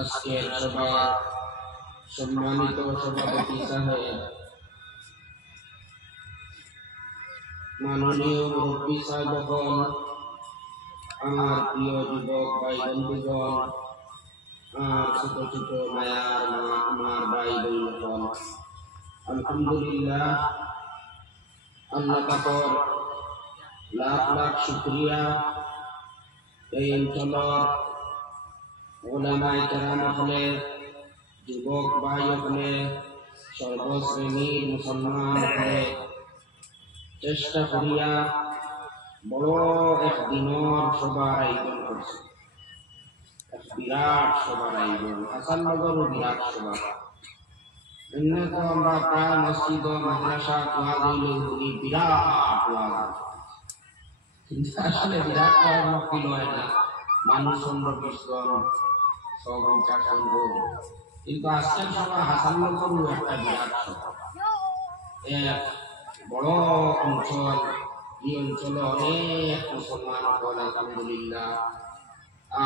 আজকের সভার সম্মানিত সভাপতি সাহেব, মাননীয় মুরব্বী সাহেবগণ, আমার প্রিয় যুবক ভাই বন্ধুগণ, আর ছোট ছোট মায়ার মা আমার ভাই বোনগণ, আলহামদুলিল্লাহ, আল্লাহ পাকের লাখ লাখ শুকরিয়া। এই অঞ্চলের উলামায়ে কেরাম হলে, যুবক ভাই হলে, সর্বশ্রেণীর মুসলমান হলে চেষ্টা করিয়া বড় একদিনের সভার আয়োজন করছে। এক বিরাট সভার আয়োজন, হাসাননগর বিরাট সভা। এমনি তো আমরা প্রায় মসজিদ ও মাদ্রাসা ওয়াজ হইলে বলি বিরাট ওয়াজ, কিন্তু আসলে বিরাট ওয়াজ মহফিল হয় না, মানুষ 15-20 জন 100-50 জন। কিন্তু আজকের সভা হাসাননগরও একটা বিরাট সভা, এক বড় অঞ্চল। এই অঞ্চলে অনেক মুসলমান হল আলহামদুলিল্লাহ।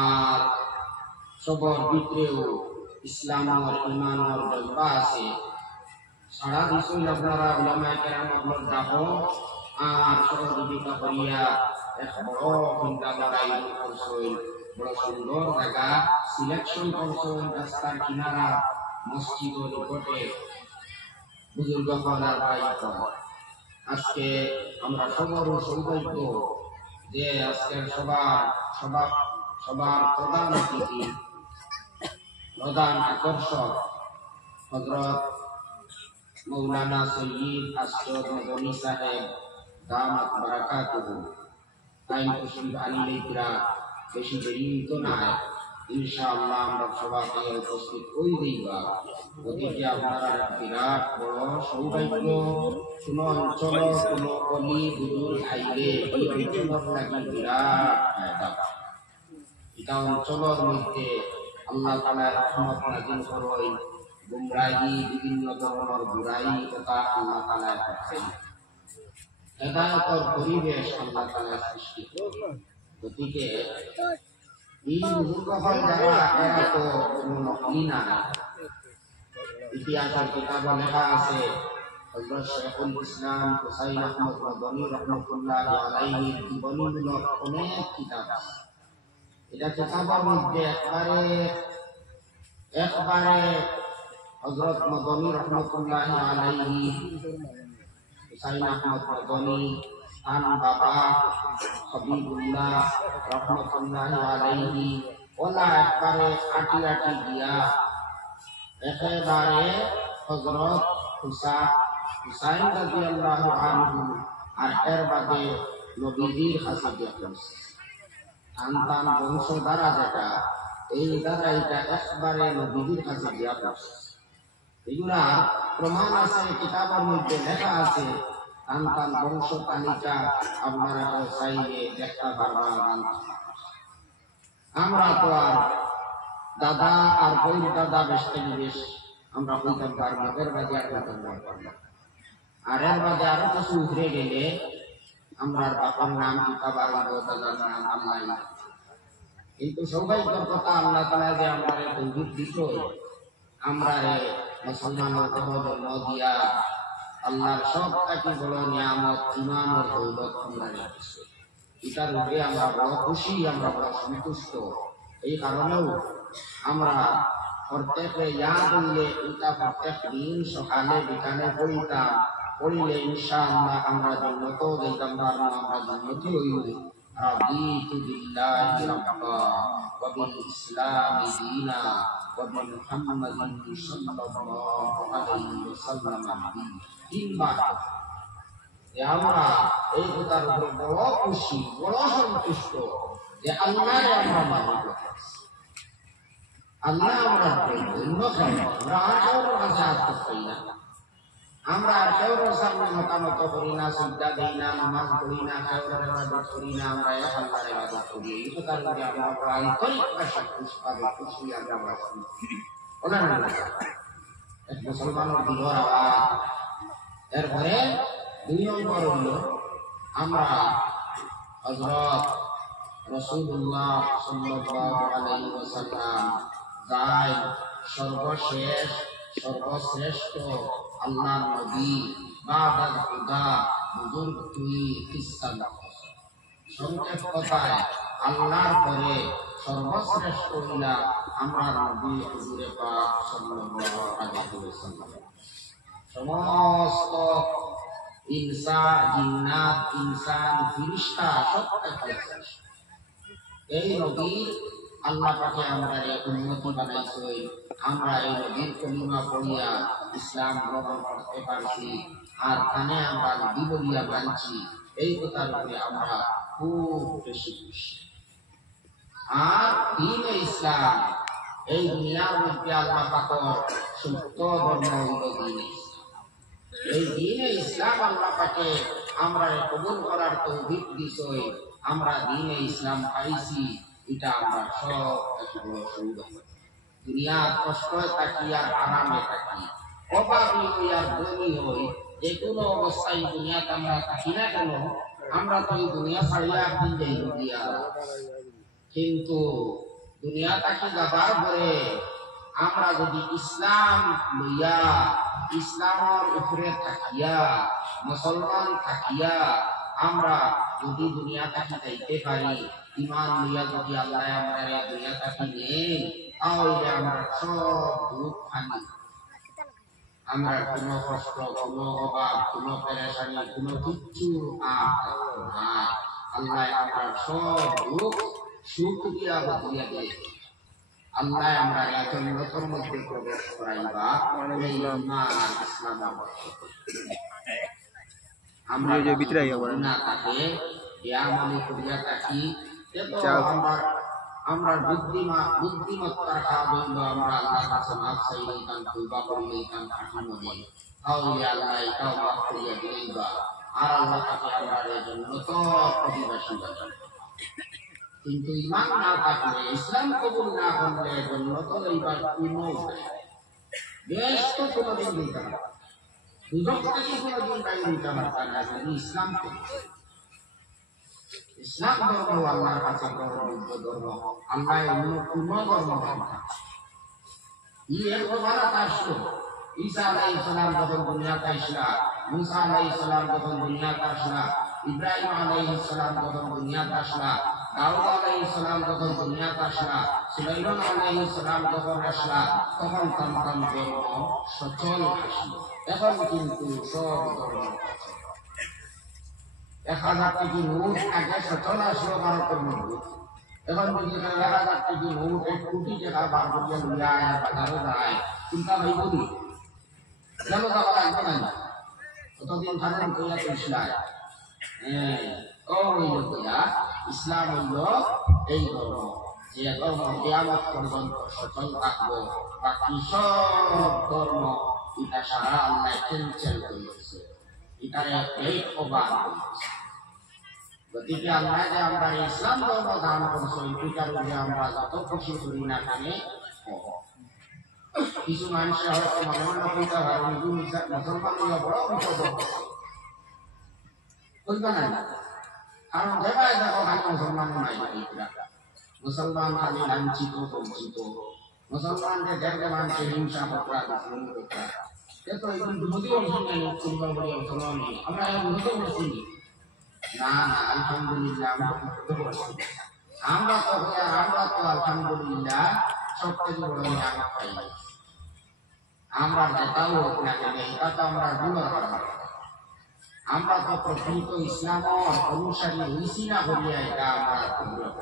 আর সবর ভিতরেও ইসলামের ইমানের জজ্বা আছে। সারা দিন আপনারা উলামায়ে কেরাম আপনার ডাকো আর সহযোগিতা করিয়া এক বড় চিন্তাধারা আয়োজন করছেন। বড় সুন্দর জায়গা সিলেকশন করছেন, রাস্তার কিনারা, মসজিদের নিকটে, বুজুর্গ হওয়ার পাইত। আজকে আমরা সবার সৌভাগ্য যে আজকের সবার প্রধান অতিথি, প্রধান আকর্ষক হযরত মৌলানা সৈয়দ আশরাফ মদনী সাহেব দামাত বারাকাতুহু টাইম তশরিফ আনিলে কিরা বেশি দেরি তো না, ইনশাআল্লাহ আমরা সবাইকে উপস্থিত করি দিবা। ওদিকে আপনারা বিরাট বড় সৌভাগ্য, কোন অঞ্চল কোন অলি বুজুর্গ আইলে এই অঞ্চলের লাগি বিরাট ফায়দা। এটা অঞ্চলের মধ্যে আল্লাহ তাআলা রহমত নাযিল করেন, গুমরাহি বিভিন্ন ধরনের বুরাই তথা আল্লাহ তাআলা করছেন, হেদায়েতের পরিবেশ আল্লাহ তাআলা সৃষ্টি করেন। গতিকে এই বুজুর্গগণ যারা, এরা তো কোনো নকলি না। ইতিহাসের কিতাবে লেখা আছে হযরত শাইখুল ইসলাম হুসাইন আহমদ মদনী রাহমাতুল্লাহ আলাইহির জীবনীমূলক অনেক কিতাব আছে। এটা কিতাবের মধ্যে একবারে হযরত মদনী রাহমাতুল্লাহ আলাইহি, হুসাইন আহমদ মদনী আন বাবা হাবিবুল্লাহ রাহমাতুল্লাহ আলাইহি ওলা একবারে আটি দিয়া একেবারে হযরত হুসাইন রাদিয়াল্লাহু আনহু আর এর বাদে নবীজির খাসিয়ত করছে। সন্তান বংশ দ্বারা যেটা, এই দ্বারা এটা একবারে নবীজির কাছে দিয়া করছে। এগুলা প্রমাণ আছে, কিতাবের মধ্যে লেখা আছে। সন্তান বংশ তালিকা আপনারা চাইলে দেখতে পারবেন। আমরা তো আর দাদা আর বইয়ের দাদা বেশ থেকে বেশ আমরা হইতাম পারবো, এর বাদে আর হইতাম পারবো। আর এর বাদে আরো কিছু উঠে গেলে আমরা বাবার নাম কিতাব আরো দাদার নাম আল্লাহ। কিন্তু সৌভাগ্যের কথা আল্লাহ তাআলা যে আমরা তৌফিক দিত, আমরা মুসলমানের জন্ম দিয়া আল্লাহর সবটাকে বড় নিয়ামত ইমান ও দৌলত আমরা দিয়েছে। এটার উপরে আমরা বড় খুশি, আমরা বড় সন্তুষ্ট। এই কারণেও আমরা প্রত্যেকে ইয়াদ হইলে এটা প্রত্যেক দিন সকালে বিকালে পড়িলে ইনশাআল্লাহ আমরা জান্নাতে যাইতাম পারবো, আমরা জান্নাতি হইব। রাদিতু বিল্লাহি রাব্বা ওয়া বিল ইসলামি দীনা ওয়া বি মুহাম্মাদিন সাল্লাল্লাহু আলাইহি ওয়াসাল্লাম তিনবার আমরা এই কথার উপর বড় খুশি, বড় সন্তুষ্ট যে আল্লাহর আমরা মানব, আল্লাহ আমরা অন্য আমরা আর কারোর কাছে আসতে পারি না। আমরা আর কারোর সামনে মতামত করি না, সিজদা দেই না, নামাজ পড়ি না, কারোর ইবাদত করি না, আমরা এক আল্লাহর ইবাদত করি। এই কথার উপরে আমরা আন্তরিক ভাষা খুশি আমরা বাসি। বলেন না এক মুসলমানের দিলর আওয়াজ। এরপরে 2 নম্বর হল আমরা হযরত রাসূলুল্লাহ সাল্লাল্লাহু আলাইহি ওয়াসাল্লাম যাই সর্বশেষ সর্বশ্রেষ্ঠ আল্লাহ নবী বাদাল খুদা বুজুর্গ তুই ইসলাম সংক্ষেপ কথায় আল্লাহর পরে সর্বশ্রেষ্ঠ হইলা আমরা নবী হুজুরে পাক সাল্লাল্লাহু আলাইহি ওয়াসাল্লাম। সমস্ত জিন্নাত ইনসান ফেরেশতা সব থেকে এই নবী আল্লাহ পাকে আমরা উম্মতি বানাইছে। আমরা এই নবীর কলিমা পড়িয়া ইসলাম গ্রহণ করতে পারছি আর কানে আমরা নবী বলিয়া মানছি। এই কথার উপরে আমরা খুব বেশি খুশি। আর দ্বীনে ইসলাম এই দুনিয়ার মধ্যে আল্লাহ পাকের সত্য ধর্ম হইল দ্বীনে ইসলাম। এই দ্বীনে ইসলাম আল্লাহ পাকে আমরা কবুল করার তৌফিক দিছে। আমরা দ্বীনে ইসলাম পাইছি, এটা আমরা সব থেকে বড় সৌভাগ্য। দুনিয়ার কষ্ট থাকি আর আরামে থাকি, অভাবী হই আর ধনী হই, যে কোনো অবস্থায় দুনিয়াতে আমরা থাকি না কেন, আমরা তো এই দুনিয়া ছাড়িয়া একদিন যাই দুনিয়া। কিন্তু দুনিয়া থাকি যাবার পরে আমরা যদি ইসলাম লইয়া ইসলামের উপরে থাকিয়া মুসলমান থাকিয়া আমরা যদি দুনিয়া থাকি যাইতে পারি, ইমান লইয়া যদি আল্লাহ আমরা দুনিয়া থাকি নেই, তাহলে আমরা সব দুঃখ ফানি। আমরা কোনো কষ্ট, কোনো অভাব, কোনো পেরেশানি, কোনো কিচ্ছু নাই। আল্লাহ আমরা সব দুঃখ সুখ দিয়া বদলিয়া দেয়। আল্লাহ আমরা জান্নাতের মধ্যে প্রবেশ করাইবা এই ঈমান ইসলাম। আমরা যে ভিতরে না থাকে ইয়ামানি করিয়া থাকি, এত আমরা বুদ্ধিমত্তার কাজ হইল আমরা আল্লাহর কাছে মাফ চাইলে কান তওবা করিলে কান কাঠামো দিই, তাহলে আল্লাহ এটাও মাফ করিয়া দিইবা। আর আল্লাহ তাকে আমরা জান্নাত অধিবাসী বানাবেন। কিন্তু ঈমান না থাকলে, ইসলাম কবুল না করলে জান্নাত লইবার কোনো উপায় নাই। বেশ তো কোনোদিন দিতে পারবে, দুজক থেকে কোনোদিন বাইরে দিতে পারবে না যদি ইসলাম ইসলাম ধর্ম আল্লাহর কাছে গ্রহণযোগ্য ধর্ম। আল্লাহ অন্য কোনো ধর্ম মানে না। এর প্রমাণটা আসলো ঈসা আলাইহিস সালাম যখন দুনিয়াতে আসলা, মুসা আলাইহিস সালাম যখন দুনিয়াতে আসলা, ইব্রাহিম আলাইহিস সালাম যখন দুনিয়াতে আসলা, দাউদ আলাইহিস সালাম যখন দুনিয়াতে আসলা, সুলাইমান আলাইহিস সালাম যখন আসলা, তখন তাম ধর্ম সচল আসলো। এখন কিন্তু সব ধর্ম 1000 কেজি নোট আগে সচল আসলো ভারতের মধ্যে। এখন যদি 1000 কেজি নোট 1 কোটি টাকা বার করিয়া লইয়া আয়া বাজারে যায়, চিন্তা ভাই বলি কেন যাওয়া লাগবে না? কতদিন থাকুন কইয়া তো ইসলাম ইসলাম হইল এই ধর্ম, যে ধর্ম কিয়ামত পর্যন্ত সচল থাকবো। বাকি সব ধর্ম এটা সারা আল্লাহ ক্যান্সেল করেছে, এটারে ব্রেক ওভার করেছে। গতিকে আল্লাহ যে আমরা ইসলাম ধর্ম দান করছো, এটার উপরে আমরা যত খুশি করি না কেন, কিছু মানুষ হয়তো মনে মনে কইতে পারে মুসলমান হইয়া বড় বিপদ বুঝবে না। কারণ দেখায় দেখো খালি মুসলমান নাই, মুসলমান খালি লাঞ্ছিত বঞ্চিত, মুসলমানকে দেখলে মানুষের হিংসা হত্যা এত বিরোধী মুসলমান আমরা বিরোধ করছি না। না, আলহামদুলিল্লাহ আমরা তো আলহামদুলিল্লাহ সব থেকে বড় নিয়ামত পাই। আমরা যেটাও হোক না কেন, এটা তো আমরা গুণের কারণে। আমরা তো প্রকৃত ইসলামের অনুসারী হইছি না করিয়া এটা আমরা বিরত।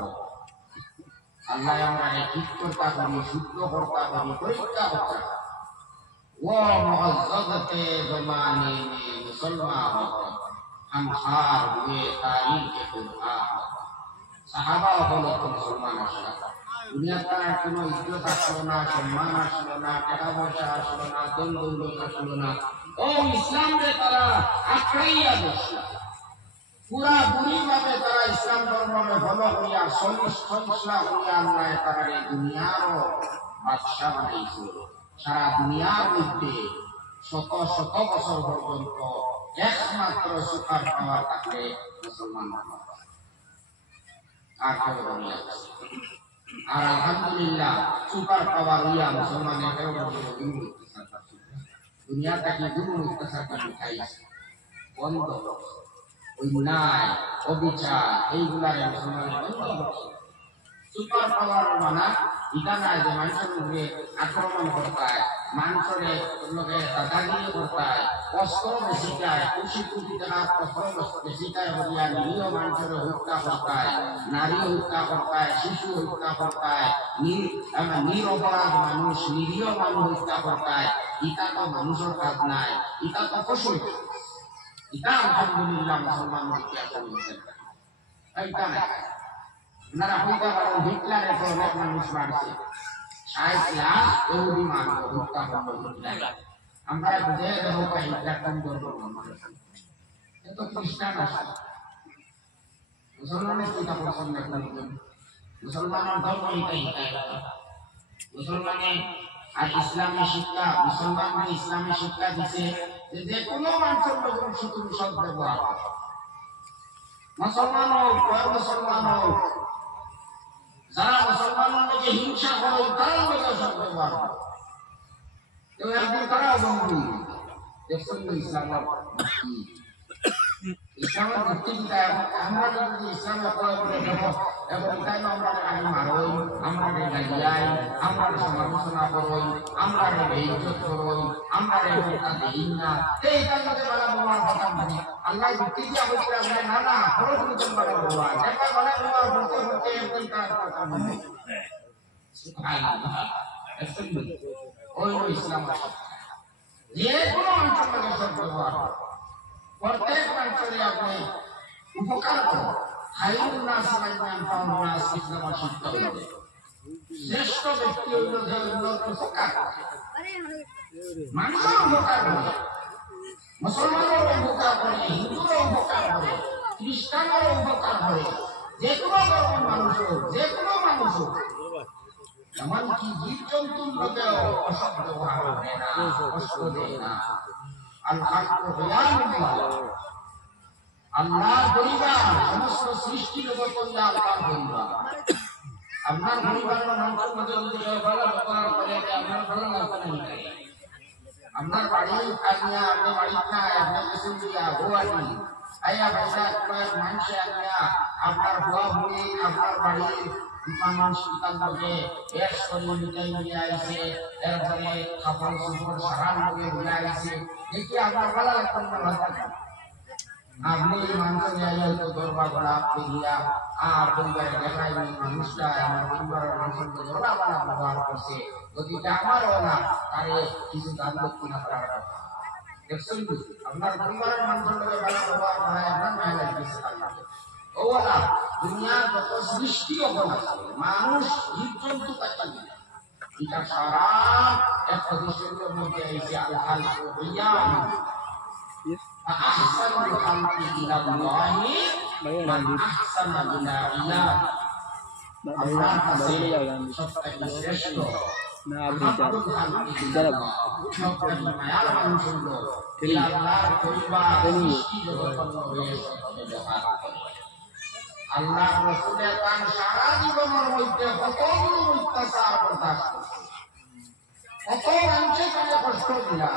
আল্লাহ আমরা ঠিক কর্তা করি, শুদ্ধ কর্তা করি, পরীক্ষা কর্তা ও মুআজ্জাতে জমানে মে মুসলমান हम खार हुए तारीख कुरान। সাহাবা হলো মুসলমান আসলা, দুনিয়ার তার কোনো ইজ্জত আসলো না, সম্মান আসলো না, টাকা পয়সা আসলো না, ধন দৌলত আসলো না, ও ইসলামকে তারা আঁকড়াইয়া বসলো। পুরাপুরি ভাবে তারা ইসলাম ধর্মকে ফলো করিয়া সহিষ্ণা করিয়া আল্লাহ তারা এই দুনিয়ারও বাদশা বানাইছে। সারা দুনিয়ার মধ্যে শত শত বছর পর্যন্ত একমাত্র সুপার পাওয়ার থাকলে মুসলমান আর কেউ দুনিয়া। আর আলহামদুলিল্লাহ সুপার পাওয়ার ইয়া মুসলমানের দুনিয়া থেকে গুরু মুক্তাসার খাইছে বন্ধ অন্যায় অবিচার এইগুলার মুসলমানের বন্ধ করছে সুপার পাওয়ার মানা ইটা নাই যে মানুষের উপরে আক্রমণ করতায় মানুষের লোকে দাদাগিরি করতায় অস্ত্র বেশি খায় কোটি কোটি টাকার অস্ত্র বেশি খায় হইয়া নিরীহ মানুষের হত্যা করতায় নারী হত্যা করতায় শিশু হত্যা করতায় নিরপরাধ মানুষ নিরীহ মানুষ হত্যা করতায় ইটা তো মানুষের কাজ নাই ইটা তো পশু ইটা আলহামদুলিল্লাহ মুসলমান এইটা নাই আপনারা হইতে পারেন হিটলারের তো অনেক মানুষ মারছে ৬০ লাখ ইহুদি মানুষ হত্যা করলো আমরা বুঝে দেবো হিটলার কম করবো এত খ্রিস্টান আছে মুসলমানের চিন্তা পছন্দ করবেন মুসলমানের ধর্ম এটাই মুসলমানে আর ইসলামী শিক্ষা মুসলমানদের ইসলামী শিক্ষা দিচ্ছে যে কোনো মানুষের লোকের শুধু সৎ ব্যবহার মুসলমান হোক মুসলমান হোক যারা মুসলমানের মধ্যে হিংসা করে তারা মধ্যে সব ব্যবহার তো একদিন তারাও বন্ধু দেখছেন তো ইসলামের ভিত্তি আমরা যদি ইসলামের করে দেবো এবং তাই আমরা আগে মারই আমরা গাইয়াই আমরা সমালোচনা করই আমরা ইজ্জত করই আমরা দেই না এইটার মধ্যে বলা বাবার কথা মানে আল্লাহ ভিত্তি দিয়ে বলতে আমরা না না খরচ নিতেন বলা বাবা দেখা বলা বাবা বলতে বলতে একদম তার কথা মানে সুবহানাল্লাহ ওই ইসলাম যে কোনো অঞ্চলে সব ব্যবহার প্রত্যেক অঞ্চলে আপনি উপকার করুন খাইরুন নাস মান ফাউন নাস ইসলাম শিক্ষা হবে শ্রেষ্ঠ ব্যক্তি হইল যে অন্যকে উপকার করে মানুষের উপকার করে মুসলমানের উপকার করে হিন্দুরও উপকার করে খ্রিস্টানেরও উপকার করে যে কোনো ধর্মের মানুষ হোক যে কোনো মানুষ হোক এমনকি জীব জন্তুর লোকেও অসৎ ব্যবহার করে না কষ্ট দেয় না আল্লাহর পরিবার সমস্ত সৃষ্টি লোক করলে আল্লাহর পরিবার আপনার পরিবারের মানুষের মধ্যে যদি ভালো ব্যবহার করে আপনার ভালো লাগবে না আপনার বাড়ি আনিয়া আপনার বাড়ি খায় আপনার কিছু দিয়া ভুয়ানি আয়া ভাইসা কয়েক মানুষে আনিয়া আপনার ভুয়া ভুড়ি আপনার বাড়ির মানুষ তাকে এক শরীর মিটাই নিয়ে আইছে এরপরে কাপড় চোপড় সারান লোকে ঘুরে আইছে দেখি আপনার ভালো লাগতো না ভালো আপনি মানুষ নিয়ে তো দরবার করা পেরিয়া আর পরিবারে দেখাই মানুষটা আমার পরিবারের মানুষের ওরা ভালো ব্যবহার করছে যদি আমারও না তাহলে কিছু দান দক্ষিণা করার কথা দেখছেন আপনার পরিবারের মানুষের লোকে ভালো ব্যবহার করায় আপনার মায়া লাগছে ওলা দুনিয়ার যত সৃষ্টি মানুষ জীবজন্তু এটা সারা এক হাদিসের মধ্যে এসে আল বিয়ান আহসানুল খালকি ইলাল্লাহি মান আহসানা ইলা ইলাহ আল্লাহর কাছে সবথেকে শ্রেষ্ঠ না আপনি যারা সবথেকে মায়ার মানুষ হলো আল্লাহর পরিবার সৃষ্টি জগৎ হয়ে ব্যবহার করে আল্লাহ রাসূলের তার সারা জীবনের মধ্যে কতগুলো অত্যাচার বরদাস্ত করছে কত মানুষকে তাকে কষ্ট দিলা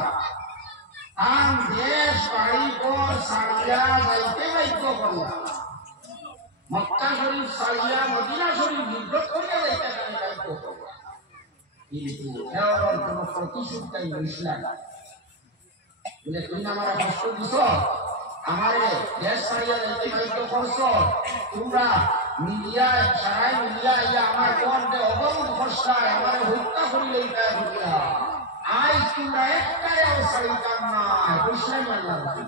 তার দেশ বাড়ি ঘর ছাড়িয়া যাইতে বাধ্য করলা মক্কা শরীফ ছাড়িয়া মদিনা শরীফ যুদ্ধ করিয়া যাইতে বাধ্য করলা কিন্তু এর কোনো প্রতিশোধ তাই ইসলাম বলে তুমি আমার কষ্ট দিছ আমারে দেশ ছাড়িয়া যাইতে বাধ্য করছো তোমরা মিডিয়া সারাই মিডিয়া ইয়া আমার কোনতে অবরোধ করছায় আমারে হত্যা করিলে এটা হইয়া আজ তোমরা একটাই অবস্থাইতাম না ইসলাম আল্লাহ রাসূল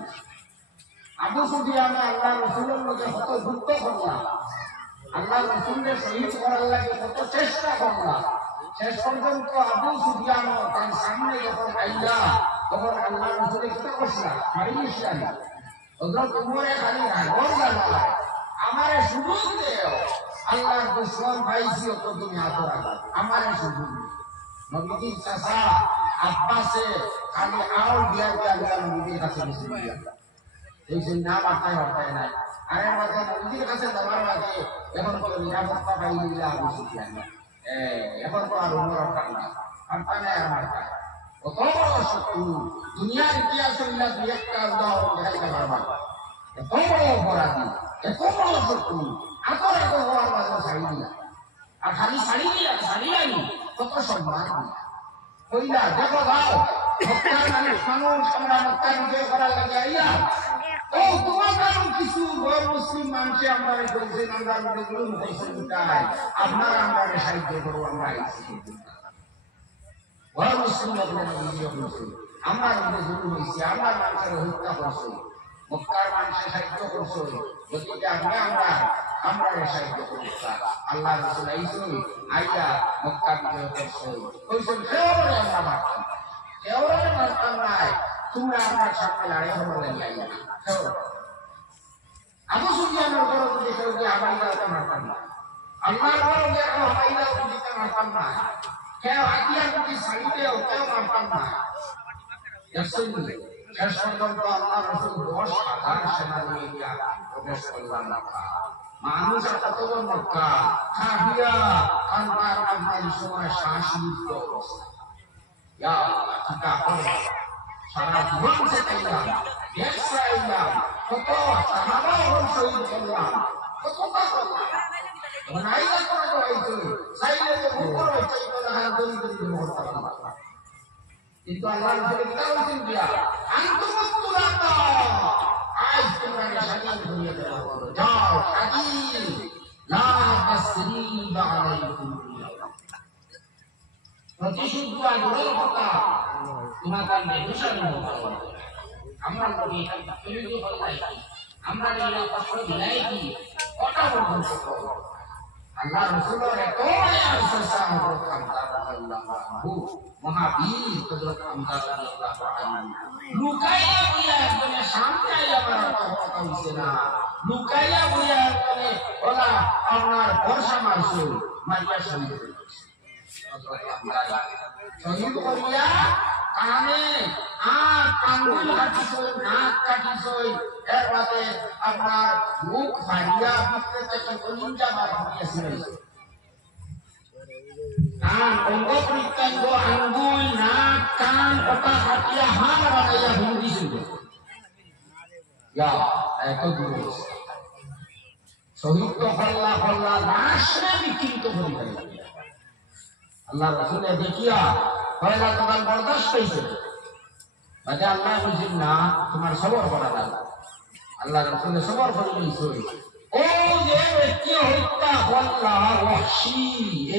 আবু সুফিয়ান আল্লাহ রাসূলের লগে কত যুদ্ধ করলা আল্লাহ রাসূলের শহীদ করার লাগে কত চেষ্টা করলা শেষ পর্যন্ত আবু সুফিয়ান তার সামনে যখন আইলা তখন আল্লাহ রাসূলের কি করছলা মারিয়েছিলেন না হযরত উমরে খালি রাগর লাগা আমারে সুযোগ দেও আল্লাহর দুশমন ভাইসি তো তুমি আতরা আমারে সুযোগ নবীর চাচা আব্বাসে খালি আউল দিয়া দিয়া নবীর কাছে বসে দিয়া এই যে না বাতায় হতায় নাই আর এর মাঝে নদীর কাছে যাওয়ার মাঝে এখন কোনো নিরাপত্তা পাইলে আবু সুফিয়ান এখন তো আর অন্যরকম না আর পানে আর মারতা কত বড় শত্রু দুনিয়ার ইতিহাস হইলা দুই একটা উদাহরণ দেখাইতে পারবা এত বড় অপরাধী এত বড় শত্রু আগর আগর হওয়ার মাঝে ছাড়ি দিলা আর খালি ছাড়ি দিলা ছাড়িলানি কত সম্মান দিলা কইলা দেখো দাও মক্কার মানুষ আমরা মক্কা বিজয় করার লাগে আইয়া ও তোমার কারণ কিছু গর মুসলিম মানুষে আমরা বলছেন আমরা আমাদের মুসলিম চাই আপনারা আমরা সাহায্য করবো আমরা গর মুসলিম আমরা আমাদের জরুরি হয়েছি আমরা মানুষের হত্যা করছি মক্কার মানুষের সাহায্য করছো গতিকে আমরা সাহায্য করবো আল্লাহ রসুল আইসুন আইয়া মক্কা বিজয় করছো কইছেন কেউরে আমরা মারতাম কেউরে মারতাম নাই তোমরা আমার সামনে লড়াই হলে যাইয়া না আবু সুফিয়ানের বড় যদি কেউ যে হামাইদাকে মারতাম না আল্লাহর বড় যে কেউ হামাইদাকে দিতে মারতাম না কেউ হাতিয়ার যদি ছাড়িতেও কেউ মারতাম না শেষ পর্যন্ত আল্লাহ রসুল 10,000 সেনা নিয়ে গিয়া প্রবেশ করলাম মক্কা মানুষ কতজন মক্কা খাবিয়া কান্নার কান্নার সময় শ্বাস নিতে অবস্থা ইয়া আল্লাহ ঠিকা করবা সারা জীবন চেতাইলাম দেশ চাইলাম কত সাহাবা শহীদ করলাম কতটা করলাম নাইলা করে হয়েছে চাইলে যে মুখর চাইতে না দরিদ্র মুহূর্ত কিন্তু আল্লাহ রসুল কিতাব বলছেন দিয়া আন্তমুত্তুলাতা আজ তোমরা স্বাধীন হয়ে যাও স্বাধীন লা তাসরিবা আলাইকুম প্রতিশোধ দূরের কথা তোমাদের নেশার মতো আমরা নবী তুমি কি বললাই আমরা নিলা কষ্ট দিলাই কি কটা পর্যন্ত আল্লাহ রাসূলের এত আশা হযরত হামজা রাদিয়াল্লাহু আনহু মহাবীর হযরত হামজা রাদিয়াল্লাহু আনহু লুকাইয়া বুইয়া একজনের সামনে আইয়া মারা কথা হইছে না লুকাইয়া বুইয়া একজনে ওলা আপনার বর্ষা মারছে মারিয়া শহীদ হয়েছে হযরত হামজা শহীদ করিয়া কানে কাঙ্গুল কাটিছই নাক কাটিছই এর বাদে আপনার মুখ ভারিয়া ভিতরে থেকে কলিজা বার হইয়াছিল অঙ্গ প্রত্যঙ্গ আঙ্গুল নাক কান ওটা কাটিয়া হাড় বানাইয়া ভেঙে দিছিল এত দূর শহীদ তো হল্লা লাশে বিকৃত হয়ে গেল আল্লাহ রাসূলে দেখিয়া পয়লা তোমার বরদাস্ত হয়েছে বাজে আল্লাহ বলছেন না তোমার সবর করা লাগবে আল্লাহ রাসূলে সবর করে নিয়েছে ও যে ব্যক্তি হত্যা করলা ওয়াহশী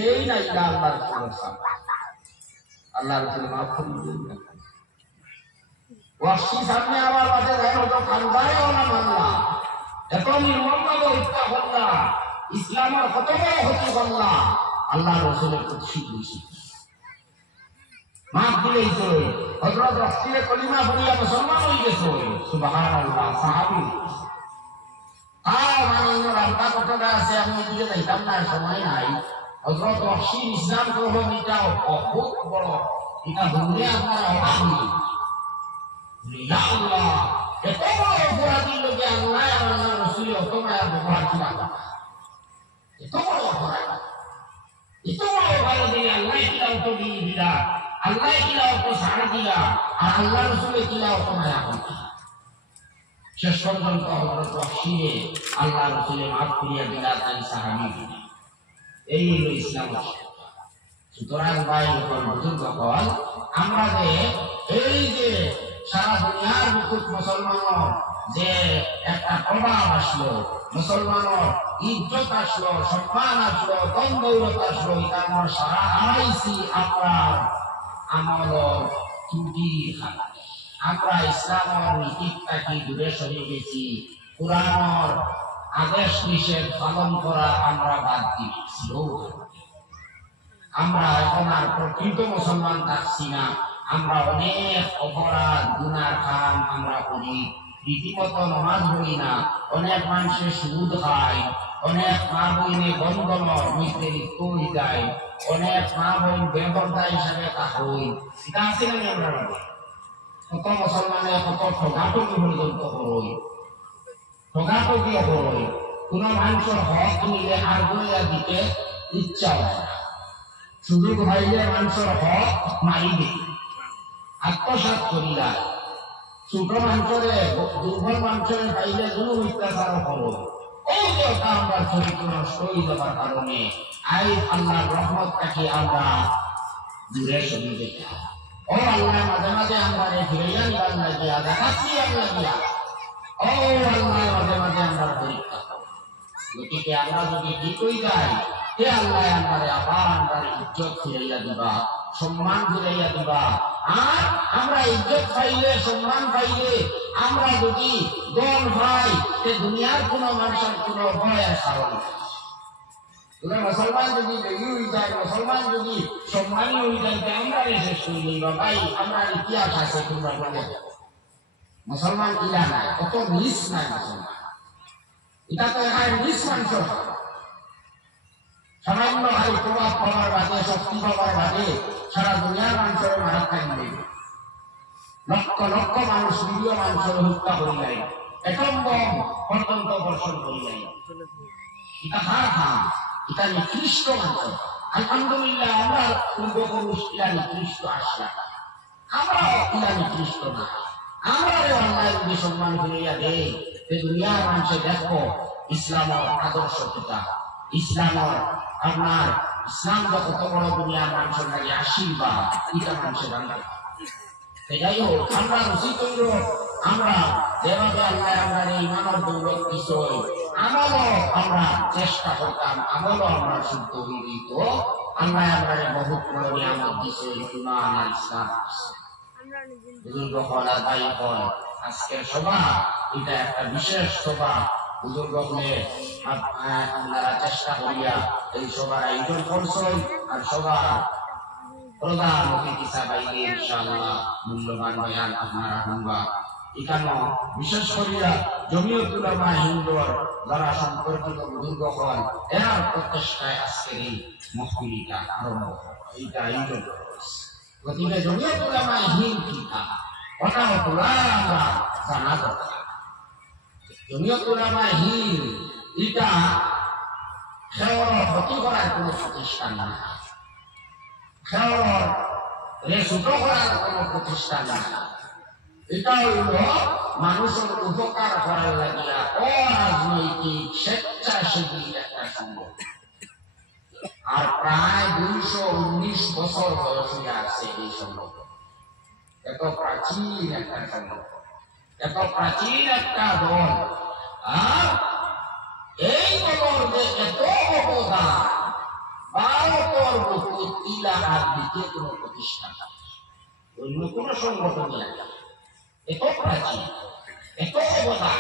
এই না ইলা আল্লাহ রাসূলের সামনে আল্লাহ রাসূল মাফ করে দিলেন ওয়াহশী সামনে আবার বাজে দেখো তো খানদারেও না মানলা এত নির্মমভাবে হত্যা করলা ইসলামের কত বড় ক্ষতি করলা আল্লাহ রাসূলের খুশি খুশি মাফ দিলেই তো হযরত রাসূলের কলিমা পড়িয়া মুসলমান হয়ে গেছে সুবহানাল্লাহ সাহাবী মাননীয় আল্লাহ কথা আছে আমি এদিকে যাইতাম না সময় নাই হযরত রাসূল ইসলাম গ্রহণ এটা বহুত বড় এটা হলে আপনার অভাবী ইয়া আল্লাহ এত বড় অপরাধী লোকে আল্লাহ আর আল্লাহ রাসূল অত মায়া ব্যবহার কিনা এত বড় অপরাধ এত বড় ভালো দিলে আল্লাহ কিনা অত দিলা আল্লাহ কিলা অত সাড়া দিলা আর আল্লাহ রসুলের কিলা অত মায়া করতে শেষ পর্যন্ত হযরত ওয়াহশীকে আল্লাহ রসুলে মাফ করিয়া দিলা তাই সাহাবী এই হলো ইসলাম সুতরাং ভাই বুজুর্গ হল আমরা যে এই যে সারা দুনিয়ার বুকুত মুসলমানের যে একটা প্রভাব আসলো মুসলমানের ইজ্জত আসলো সম্মান আসলো ধন দৌলত আসলো এটা আমরা সারা হারাইছি আমরা আমল ত্রুটি আমরা ইসলামের নীতিটাকে দূরে সরিয়ে গেছি কোরআনের আদেশ নিষেধ পালন করা আমরা বাদ দিয়েছি আমরা এখন আর প্রকৃত মুসলমান থাকছি না আমরা অনেক অপরাধ গুনার কাম আমরা করি রীতিমতো নামাজ পড়ি না অনেক মানুষের সুদ খায় অনেক মা বইনে বন্ধনের মধ্যে লিপ্ত হয়ে যায় অনেক মা বইন বেপরদা হিসাবে হই এটা আছে না আমরা কত মুসলমানে কত ঠগাঠকি পর্যন্ত করই ঠগাঠগি হয়, কোন মানুষের হক নিলে আর বইয়া দিতে ইচ্ছা হয় না। সুযোগ হইলে মানুষের হক মারি দিই, আত্মসাৎ করিলা। ছোট মানুষরে দুর্বল মানুষের পাইলে কোনো অত্যাচার করো, এই যে ওটা আমরা চরিত্র নষ্ট হয়ে যাবার কারণে আই আল্লাহর রহমত থেকে আমরা দূরে সরিয়ে দিতে। ও আল্লাহ, মাঝে মাঝে আমরা ফিরাইয়া নিবার লাগিয়া, দেখাচ্ছি লাগিয়া, ও আল্লাহ, মাঝে মাঝে আমরা পরীক্ষা করো। গতিকে আমরা যদি ঠিক হয়ে যাই, হে আল্লাহ আমারে আবার আমরা ইজ্জত ফিরাইয়া দিবা, সম্মান ফিরাইয়া দিবা। আর আমরা ইজ্জত পাইলে, সম্মান পাইলে, আমরা যদি দল হয়, সে দুনিয়ার কোন মানুষের কোন ভয়ের কারণ নাই। মুসলমান যদি বেগি হয়ে যায়, মুসলমান যদি সম্মানী হয়ে যায়, আমরা শেষ করে দিবা। ভাই, আমরা ইতিহাস আছে, তোমরা বলে মুসলমান ইলা নাই, অত নিস নাই মুসলমান। এটা তো এখানে নিস মানুষ সামান্য হাই প্রভাব পাওয়ার বাদে, শক্তি পাওয়ার বাদে সারা দুনিয়ার মানুষের মারা থাকবে। লক্ষ লক্ষ মানুষ, মিলিয় মানুষের হত্যা করি নাই, এটম বম পর্যন্ত বর্ষণ করি নাই। এটা হার খান, এটা নিকৃষ্ট মানুষ। আলহামদুলিল্লাহ, আমরা পূর্বপুরুষ ইলা নিকৃষ্ট আসলাম, আমরা ইলা নিকৃষ্ট না। আমরা অন্যায় যদি সম্মান ফিরিয়া দেই, দুনিয়ার মানুষে দেখো ইসলামের আদর্শ কিতা, ইসলামের আপনার ইসলাম কত বড় দুনিয়ার মানুষের লাগে আশীর্বাদ, এটা মানুষের জানতে। যাই হোক, আমরা উচিত হইল আমরা যেভাবে আল্লাহ আমরা ইমানের দৌলত বিষয় আমলও আমরা চেষ্টা করতাম, আমলও আমরা শুদ্ধ হয়ে দিত। আল্লাহ আমরা বহুত বড় নিয়ামত দিছে, ইমান আর ইসলাম। বুজুর্গ হল আর ভাই হল, আজকের সভা এটা একটা বিশেষ সভা। বুজুর্গ হলে আপনারা চেষ্টা করিয়া এই সভার আয়োজন করছেন, আর সভা প্রধান অতিথি হিসাবে ইনশাআল্লাহ মূল্যবান বয়ান আপনারা শুনবা। এখানে বিশেষ করিয়া জমিয়ত উলামা হিন্দুর যারা সম্পর্কিত বুজুর্গ হল, এরা প্রচেষ্টায় আজকের এই মহফিলটা আরম্ভ, এইটা আয়োজন করেছে। গতিকে জমিয়ত উলামা হিন্দ কিতা ওটা আমরা জানা দরকার। জমিয়ত উলামা হিন্দ এটা সেওর ক্ষতি করার কোন প্রতিষ্ঠান না, সেওর ছোট করার কোন প্রতিষ্ঠান না। এটা হইল মানুষের উপকার করার লাগিয়া অরাজনৈতিক স্বেচ্ছাসেবী একটা সংগঠন। আর প্রায় 219 বছর বয়স হয়ে আছে এই সংগঠন। এত প্রাচীন একটা সংগঠন, এত প্রাচীন একটা দল। আর এই দলের যে এত অবদান, ভারতের বুকুত ইলা আর দ্বিতীয় কোন প্রতিষ্ঠান, অন্য কোন সংগঠন নেই। এত প্রাচীন, এত অবদান,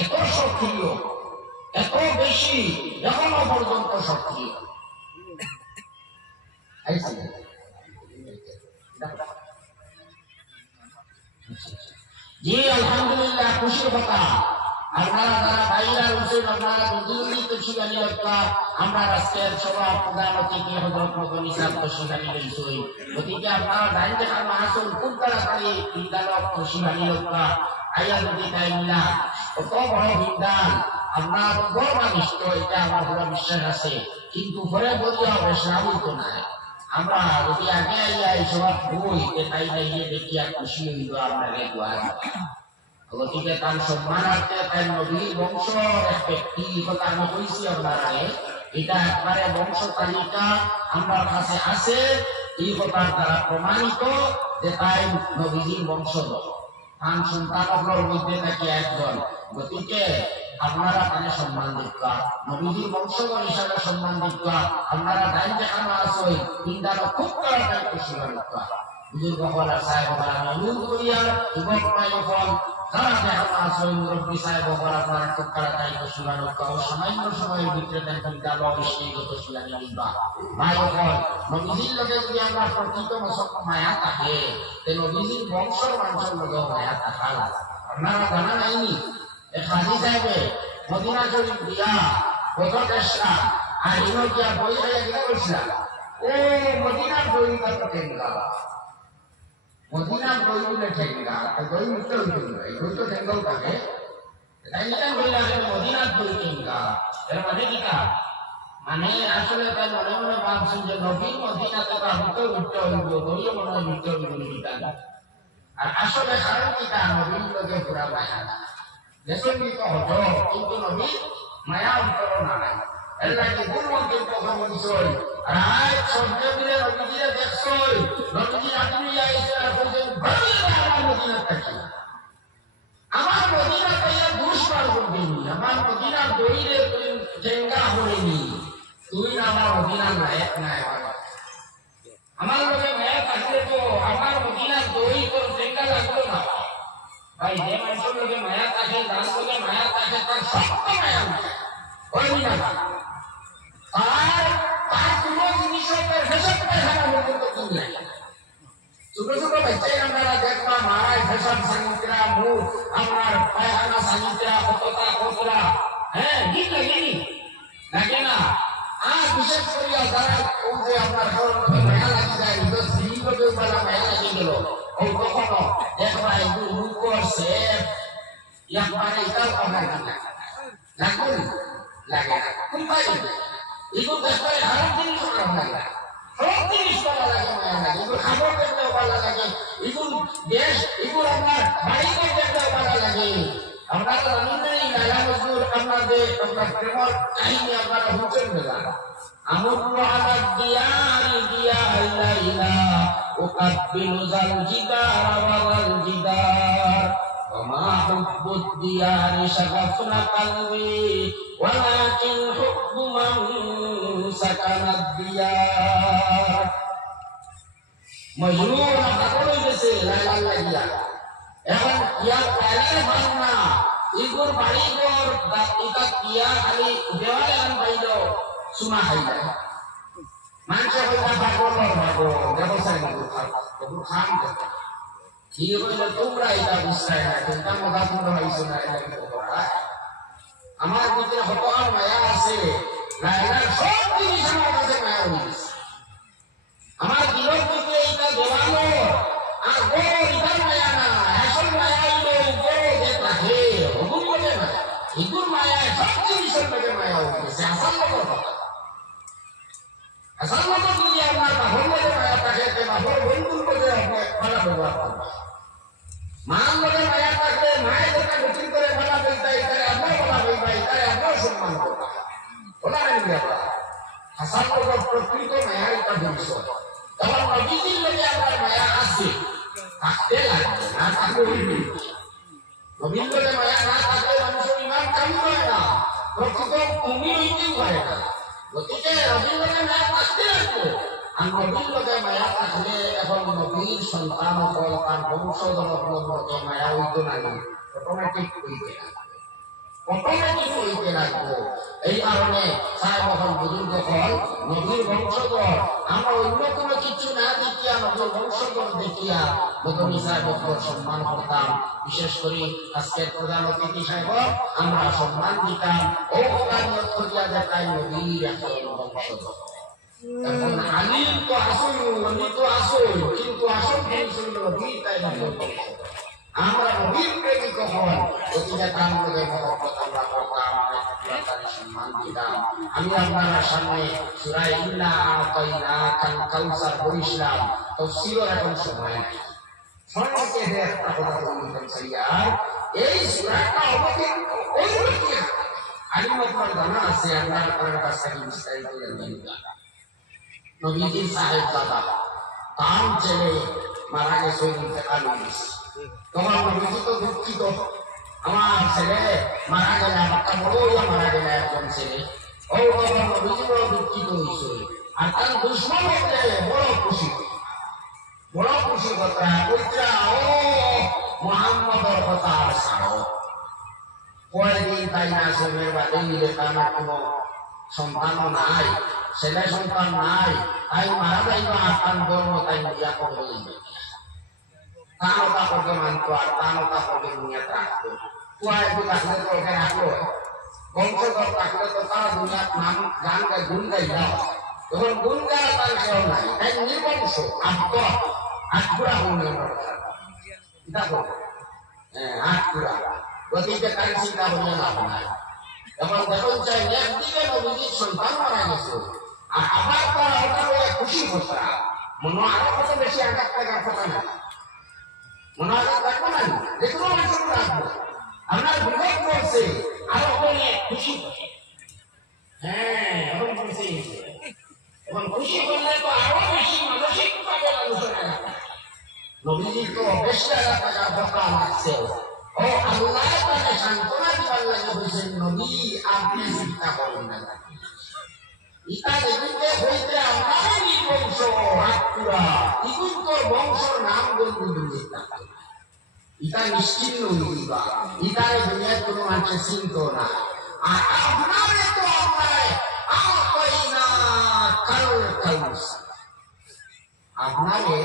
এত সক্রিয়, এত বেশি, এখনো পর্যন্ত সক্রিয়। জি আলহামদুলিল্লাহ, খুশির কথা। আপনারা যারা ভাইরা রয়েছেন, আপনারা প্রতিনিধি তশিবানী হত্যা, আমরা আজকের সভা প্রধান অতিথি হযরত মদনী সাহেব তশিবানী রয়েছে। গতিকে আপনারা জানেন যে আসল খুব তাড়াতাড়ি বিদ্যালয় তশিবানী হত্যা আইয়া যদি তাই মিলা কত বড় বিদ্যাল, আপনার গর্বানিষ্ট, এটা আমার পুরো বিশ্বাস আছে। কিন্তু পরে বলিয়া হবে সাবই তো নাই। আমরা যদি আগে আইয়া এই সভা বই তাই গিয়ে দেখিয়া খুশি হইল আপনাকে দোয়া। গতিকে তার সম্মানার্থে তার নবীর বংশের এক ব্যক্তি কথা আমি কইছি আপনারা, এটা একবারে বংশ তালিকা আমার কাছে আছে। এই কথার দ্বারা প্রমাণিত যে তাই নবীজির বংশধর, তার সন্তানগুলোর মধ্যে থাকি একজন। গতিকে আপনারা তাকে সম্মান দিবা, নবীজির বংশধর হিসাবে সম্মান দিবা। আপনারা দায়িত্ব যেখানে আসো তিনটা খুব তাড়াতাড়ি খুশি দিবা। বুজুর্গ হল সাহেব হল আমি অনুরোধ করিয়া যুবক ভাই হল যারা যেখানে আসো মুরব্বী সাহেব হল আপনারা খুব তাড়াতাড়ি খুশি দিবা। সামান্য সময়ের ভিতরে দেখবেন বিদ্যালয় নিশ্চয়গত শিলানি দিবা। ভাই হল নবীজির লোকে যদি আমরা প্রকৃত মুসলমান মায়া থাকে, নবীজির বংশের মানুষের লোকেও মায়া থাকা লাগে। আপনারা জানা নাইনি খাজি সাহেবে মদিনা শরীফ দিয়া কত চেষ্টা, আর ইনোকিয়া বই খাইয়া কিনা করছিলাম ও মদিনার দই কত ঠেঙ্গা, মদিনার দই গুলো ঠেঙ্গা, দই মুক্ত হইতে এই দই তো ঠেঙ্গাও থাকে। Kaitan boleh Madinah dulu tinggal. Kalau mana kita, mana asal kita mana bangsa Nabi Madinah kita betul boleh mana betul kita. Asal sekarang kita Nabi lagi pura bayar. Jadi kita hodoh itu Nabi maya betul mana. Lagi dulu kita kamu soal. Ayat sampai bila Nabi dia deksoi, Nabi dia dunia Islam pun banyak Madinah kecil. আমার Medina পাইয়া দুষ্পার করবিনি আমার Medina দইরে তুই জেঙ্গা হরিনি তুই আমার Medina নায়ক নাই আমার লোকে মায়া থাকলে তো আমার মদিনা দই তোর জেঙ্গা লাগলো না ভাই যে মানুষের লোকে মায়া থাকে যার লোকে মায়া থাকে তার সত্য মায়া হয়নি না তার তার কোনো জিনিসের হিসাব পায়খানা পর্যন্ত তুমি নাই ছোট ছোট বাচ্চাই আমরা দেখবা মারাই ফেশন সানিত্রা মুখ আমার পায়খানা সানিত্রা কতটা কতটা হ্যাঁ ঠিক লাগে না আর বিশেষ করিয়া যারা ওই যে আপনার খাওয়ার মতো মায়া লাগি যায় স্ত্রীকে বেলা মায়া লাগি গেল ও কখনো দেখবা একটু মুখ করছে একবারে এটাও আমার লাগুন লাগে না কোন পাই এগুলো দেখবে খারাপ জিনিস লাগে সব জিনিস ভালো লাগে মায়া লাগে এগুলো খাবার দেখতেও ভালো লাগে এগুলো দেশ এগুলো আপনার বাড়ি দেখতেও ভালো লাগে আপনারা জানেন এই লালা মজুর আপনাদের আপনার প্রেমর কাহিনী আপনারা বুঝছেন না আমরু আলা দিয়ারি দিয়া লাইলা উকাব্বিলু জাল জিদার ওয়াল জিদার ওমা হুব্বুদ দিয়ারি শাগাফনা কলবি ওয়ালাকিন হুব্বু মান সাকানাদ দিয়ার মজরুর পাগল হইছে লাইলা লাগিয়া এখন ইয়া পাইলে ভাবনা ইগুর বাড়ি ঘর এটা কিয়া খালি দেওয়ালে আন পাইলো সুমা খাই যায় মানুষ হইলা পাগলর ভাগো ব্যবসায় এগুলো খান কি হইলো তোমরা এটা বুঝাই না চিন্তা মজা তোমরা হইছো না আমার ভিতরে হতহার মায়া আছে লাইলার সব জিনিস আমার কাছে মায়া হইছে আমার দিলের ভিতরে এটা দেওয়ালো আর বড় ইটার মায়া না আসল মায়া হইলো বড় যে থাকে অমুক বলে না ইগুর মায়া সব জিনিসের মধ্যে মায়া হইছে আসল লোকের কথা আসল লোকের যদি আপনার বাহর মধ্যে মায়া থাকে তে বাহর বন্ধুর মধ্যে আপনি ভালো ব্যবহার করবেন মার মধ্যে মায়া থাকলে মায়ের যেটা নতুন করে ভালো বলতে এটারে আপনার ভালো বলবা এটারে আপনার সম্মান করবা ওলা নেই ব্যাপার আসল লোকের প্রকৃত মায়া এটা বলছো তখন নবীজির লোকে আমার মায়া আছে থাকতে লাগবে না থাকলে হইবে নবীর লোকে মায়া না থাকলে মানুষের ইমান কামি হয় না প্রকৃত তুমি হইতেই পারে না গতিকে নবীর লোকে মায়া থাকতে লাগবে আর নবীর লোকে মায়া থাকলে এখন নবীর সন্তান হল তার বংশধর লোকে মায়া হইত না অটোমেটিক হইতে লাগবে অটোমেটিক হইতে লাগবে এই কারণে সাহেব হল বুজুর্গ হল নবীর বংশধর আমরা অন্য কোনো কিছু না দেখিয়া নবীর বংশধর দেখিয়া নবী সাহেবকে সম্মান করতাম বিশেষ করে আজকের প্রধান অতিথি সাহেব আমরা সম্মান দিতাম ও নিয়ত করিয়া দেখাই নবীর একজন বংশধর এখন আলিম তো আসল নবী তো আসল কিন্তু আসল জিনিস হল নবী তাই নবীর বংশধর আমরা নবীর প্রেমিক হন অতিকে কান করে মহব্বত আমরা করতাম সম্মান দিতাম আমি আপনার সামনে সূরা ইন্না আতাইনা কাল কাউসার পড়িছিলাম তাফসীরের এখন সময় নাই সংক্ষেপে একটা কথা বলতে চাই এই সূরাটা অবতীর্ণ হইল কি আলিম আপনার জানা আছে আপনার কাছ থেকে বিস্তারিত জানবেন নবীজি সাহেব দাদা তার ছেলে মারা গেছে ইন্তেকাল হয়েছে তখন নবীজি তো দুঃখিত আমার ছেলে মারা গেলে আমারটা বড় মারা গেলে একজন ছেলে ও তখন নবীজি বড় দুঃখিত হয়েছে আর তার দুশ্মন হতে বড় খুশি কথা কইরা ও মুহাম্মদর কথা ছাড়ো পরের দিন তাই না সময়ের বাদে মিলে তার কোনো সন্তানও নাই ছেলে সন্তান নাই তাই মারা যাইবা আর তার ধর্ম তাই বিয়া করবে তানতা করবে মানতো আর তানতা করবে দুনিয়া রাখতো কুয়ায় থাকলে তো ওকে রাখলো বংশধর থাকলে তো তারা দুনিয়ার নাম গান গাই গুণ গাই দাও তখন গুণ গাওয়া তার কেউ নাই তাই নির্বংশ আটপুরা গুণ দেখো হ্যাঁ আটপুরা গতিকে তার চিন্তা হলে লাভ নাই। এবং দেখুন চাই একদিকে নবীজির সন্তান মারা গেছে আর আবার তারা ওটা খুশি ঘোষণা মনে আরো কত বেশি আঘাত লাগার কথা না, মনে আঘাত লাগবে না, যে কোনো মানুষের রাখবো আপনার বিবেক করছে আরো ওখানে খুশি, হ্যাঁ এখন বলছে এবং খুশি করলে তো আরো বেশি মানসিক ভাবে মানুষের আঘাত। নবীজি তো বেশি আঘাত লাগার দরকার লাগছে। ও আল্লাহ তাকে সান্ত্বনা দিবার লাগে বলছেন নবী আপনি চিন্তা করেন না, ইটা দেখিতে হইতে আমারই বংশ হাতপুরা ইগুন তোর বংশর নাম বলবো দুনিয়া, ইটা নিশ্চিন্ন হইবা, ইটারে দুনিয়ার কোনো মানুষের চিন্ত না। আর আপনারে তো আপনারে আপাইনা কাল কাউস, আপনারে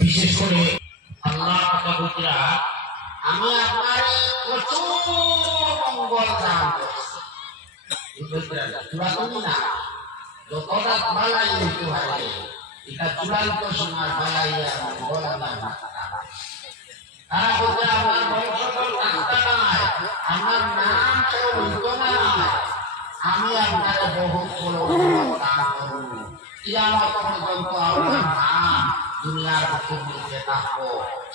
বিশেষ করে আল্লাহ পাকরা আমি আপনারে প্রচুর মঙ্গল দান করছি, চূড়ান্ত না যতটা বালাই হইতে পারে এটা চূড়ান্ত সীমার বালাই আর মঙ্গল দান। তারা বলতে আমার বংশধর থাকতে নাই, আমার নাম কেউ হইত না, আমি আপনারে বহুত দান করব, কিয়ামত পর্যন্ত আপনার নাম দুনিয়ার বুকে থাকবো,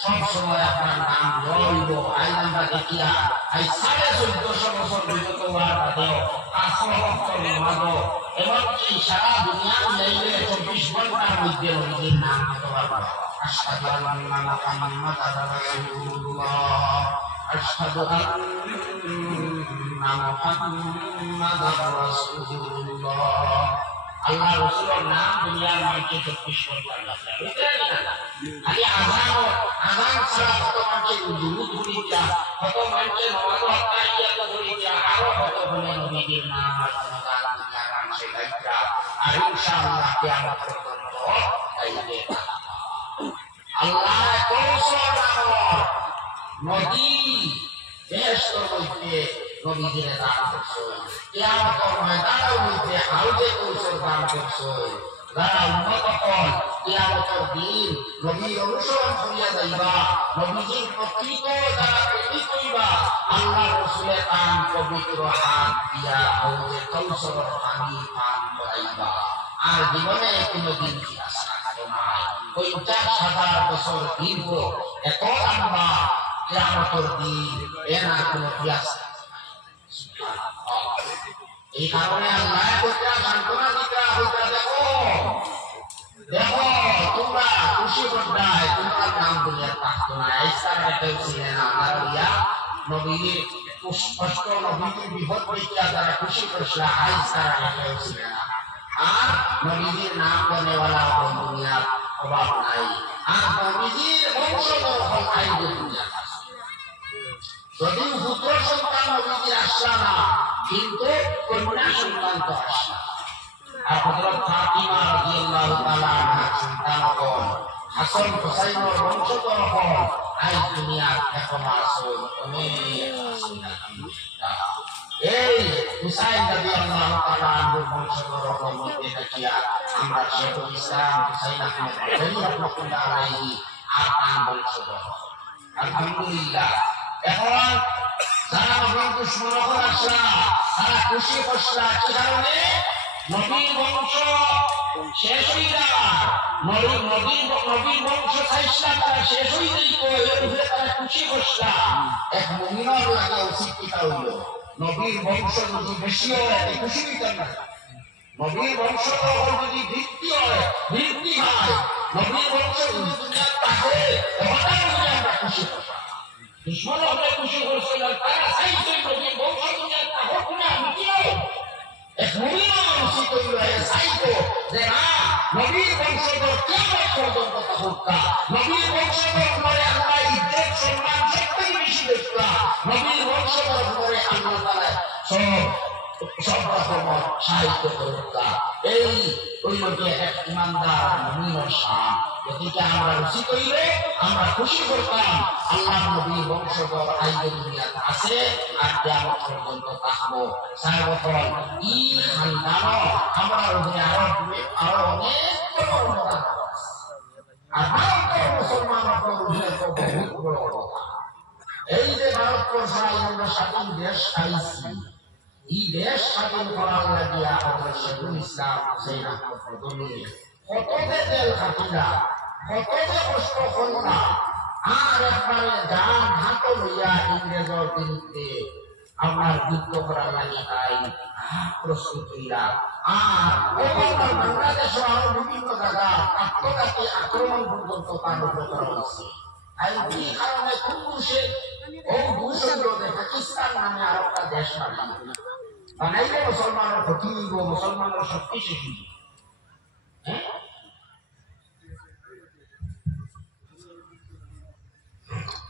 সব সময় আপনার নাম লইব। আজ আমরা দেখিয়া আজ 1450 বছর বিগত হওয়ার বাদেও 500 মাগো এমনকি সারা দুনিয়া মিলাইলে 24 ঘন্টার মধ্যে নবীর নাম নিতে পারবো। আশহাদু আন্না মুহাম্মাদার রাসূলুল্লাহ, আশহাদু আন্না মুহাম্মাদার রাসূলুল্লাহ। আল্লাহ রাসূলের নাম দুনিয়ার মাঝে 24 ঘন্টা লাগবে, বুঝলেন না? খালি আযান ছাড়া কত মানুষের দুরূদ পড়িয়া, কত মানুষের নামাজ আত্মাইয়া করিয়া, আরো কত বলে নবীর নাম আর গুণগান দুনিয়ার মানুষে গাইতা, আর ইনশাআল্লাহ কিয়ামত পর্যন্ত গাইবে। আল্লাহ কৌশল নামক নদী বেহেশতের মধ্যে নবীজির দান করছে, কিয়ামতের ময়দানের মধ্যে হাউজে কৌশল দান করছে। যারা উন্নত হন কিয়ামতের দিন নবীর অনুসরণ করিয়া যাইবা, নবীজির প্রকৃত যারা প্রেমিক হইবা, আল্লাহ রাসূলের কান পবিত্র হাত দিয়া হাউজে কৌশলের পানি পান করাইবা। আর জীবনে কোনোদিন পিয়াসা থাকে না। 50,000 বছর দীর্ঘ এত লম্বা কিয়ামতের দিন এর আর কোনো পিয়াসা। এই কারণে আল্লাহ সান্ত্বনা দিতে হইতে দেখো দেখো তোমরা খুশি করতাই, তোমার নাম দুনিয়ার থাকতো না, ইসলামের কেউ ছিলেন না, আল্লাহ নবীর স্পষ্ট নবীর বিপদ দেখিয়া যারা খুশি করছিল আজ তারা কেউ ছিলেন না। আর নবীজির নাম বনেওয়ালা দুনিয়ার অভাব নাই, আর নবীজির বংশধর হল আইন দুনিয়া। যদিও পুত্র সন্তান নবীজির আসলা না, কিন্তু কন্যা সন্তান তো আসলা। আর হযরত ফাতিমা রাদিয়াল্লাহু তাআলা আনহার সন্তান হল হাসান হুসাইনের বংশধর হল আজ দুনিয়ার এখনো আছে অনেক। এই হুসাইন রাদিয়াল্লাহু তাআলা আনহুর বংশধর হল মধ্যে দেখিয়া আমরা শেখুল ইসলাম হুসাইন আহমদ গনি রাহমাতুল্লাহ আলাইহি আর তার বংশধর। আলহামদুলিল্লাহ এখন যারা নবীর দুশমন আসলা তারা খুশি হসলা, কি কারণে? নবীর বংশ শেষ হয়ে যাওয়ার, নবীর বংশ চাইছিলাম তারা শেষ হয়ে যাইত, এর উপরে তারা খুশি হসলা। এক মুমিনের লাগা উচিত কিতা হইল, নবীর বংশ যদি বেশি হয় খুশি হইতেন না। নবীর বংশ যদি বৃদ্ধি হয় নবীর বংশ যদি দুনিয়ার থাকে ওটাও যদি আমরা খুশি হতাম। দুশ্মন হলে খুশি করছিল, তারা চাইছে নবীর বংশ দুনিয়ার হোক না, আমি কি এক মুমিনের উচিত হইল চাইতো যে না নবীর বংশধর কিয়ামত পর্যন্ত থাকুক, নবীর বংশধর পরে আল্লাহ ইজ্জত সম্মান সবথেকে বেশি দেখতা, নবীর বংশধর পরে আল্লাহ তাআলা সব রকমের সাহায্য করতা। এই হইল যে এক ইমানদার মুমিনের শান। গতিকে আমরা উচিত হইলে আমরা খুশি করতাম আল্লাহ নবীর বংশধর আইজ দুনিয়াতে আছে আর কিয়ামত পর্যন্ত থাকবো। সাহেব এই খানদানও আমরা আরো অনেক বড় অবদান আর ভারতের মুসলমান অপরাধের তো বহুত বড় অবদান। এই যে ভারতবর্ষ আমরা স্বাধীন দেশ পাইছি, এই দেশ স্বাধীন করার লাগিয়া আমাদের শেখুল ইসলাম হুসাইন আহমদ মদনী কত যে জেল খাটিলা, কত যে কষ্ট করলা, আর একবারে গান হাত লইয়া ইংরেজের বিরুদ্ধে আপনার যুদ্ধ করার লাগে তাই প্রস্তুত হইলা। আর বাংলাদেশ আরো বিভিন্ন জায়গা আত্মঘাতী আক্রমণ পর্যন্ত তার উপর করা হয়েছে। আর কি কারণে কুন্দুসে ও ভূষণে পাকিস্তান নামে আর একটা দেশ বানাইলে মুসলমানের ক্ষতি হইব, মুসলমানের শক্তি শেষ হইব।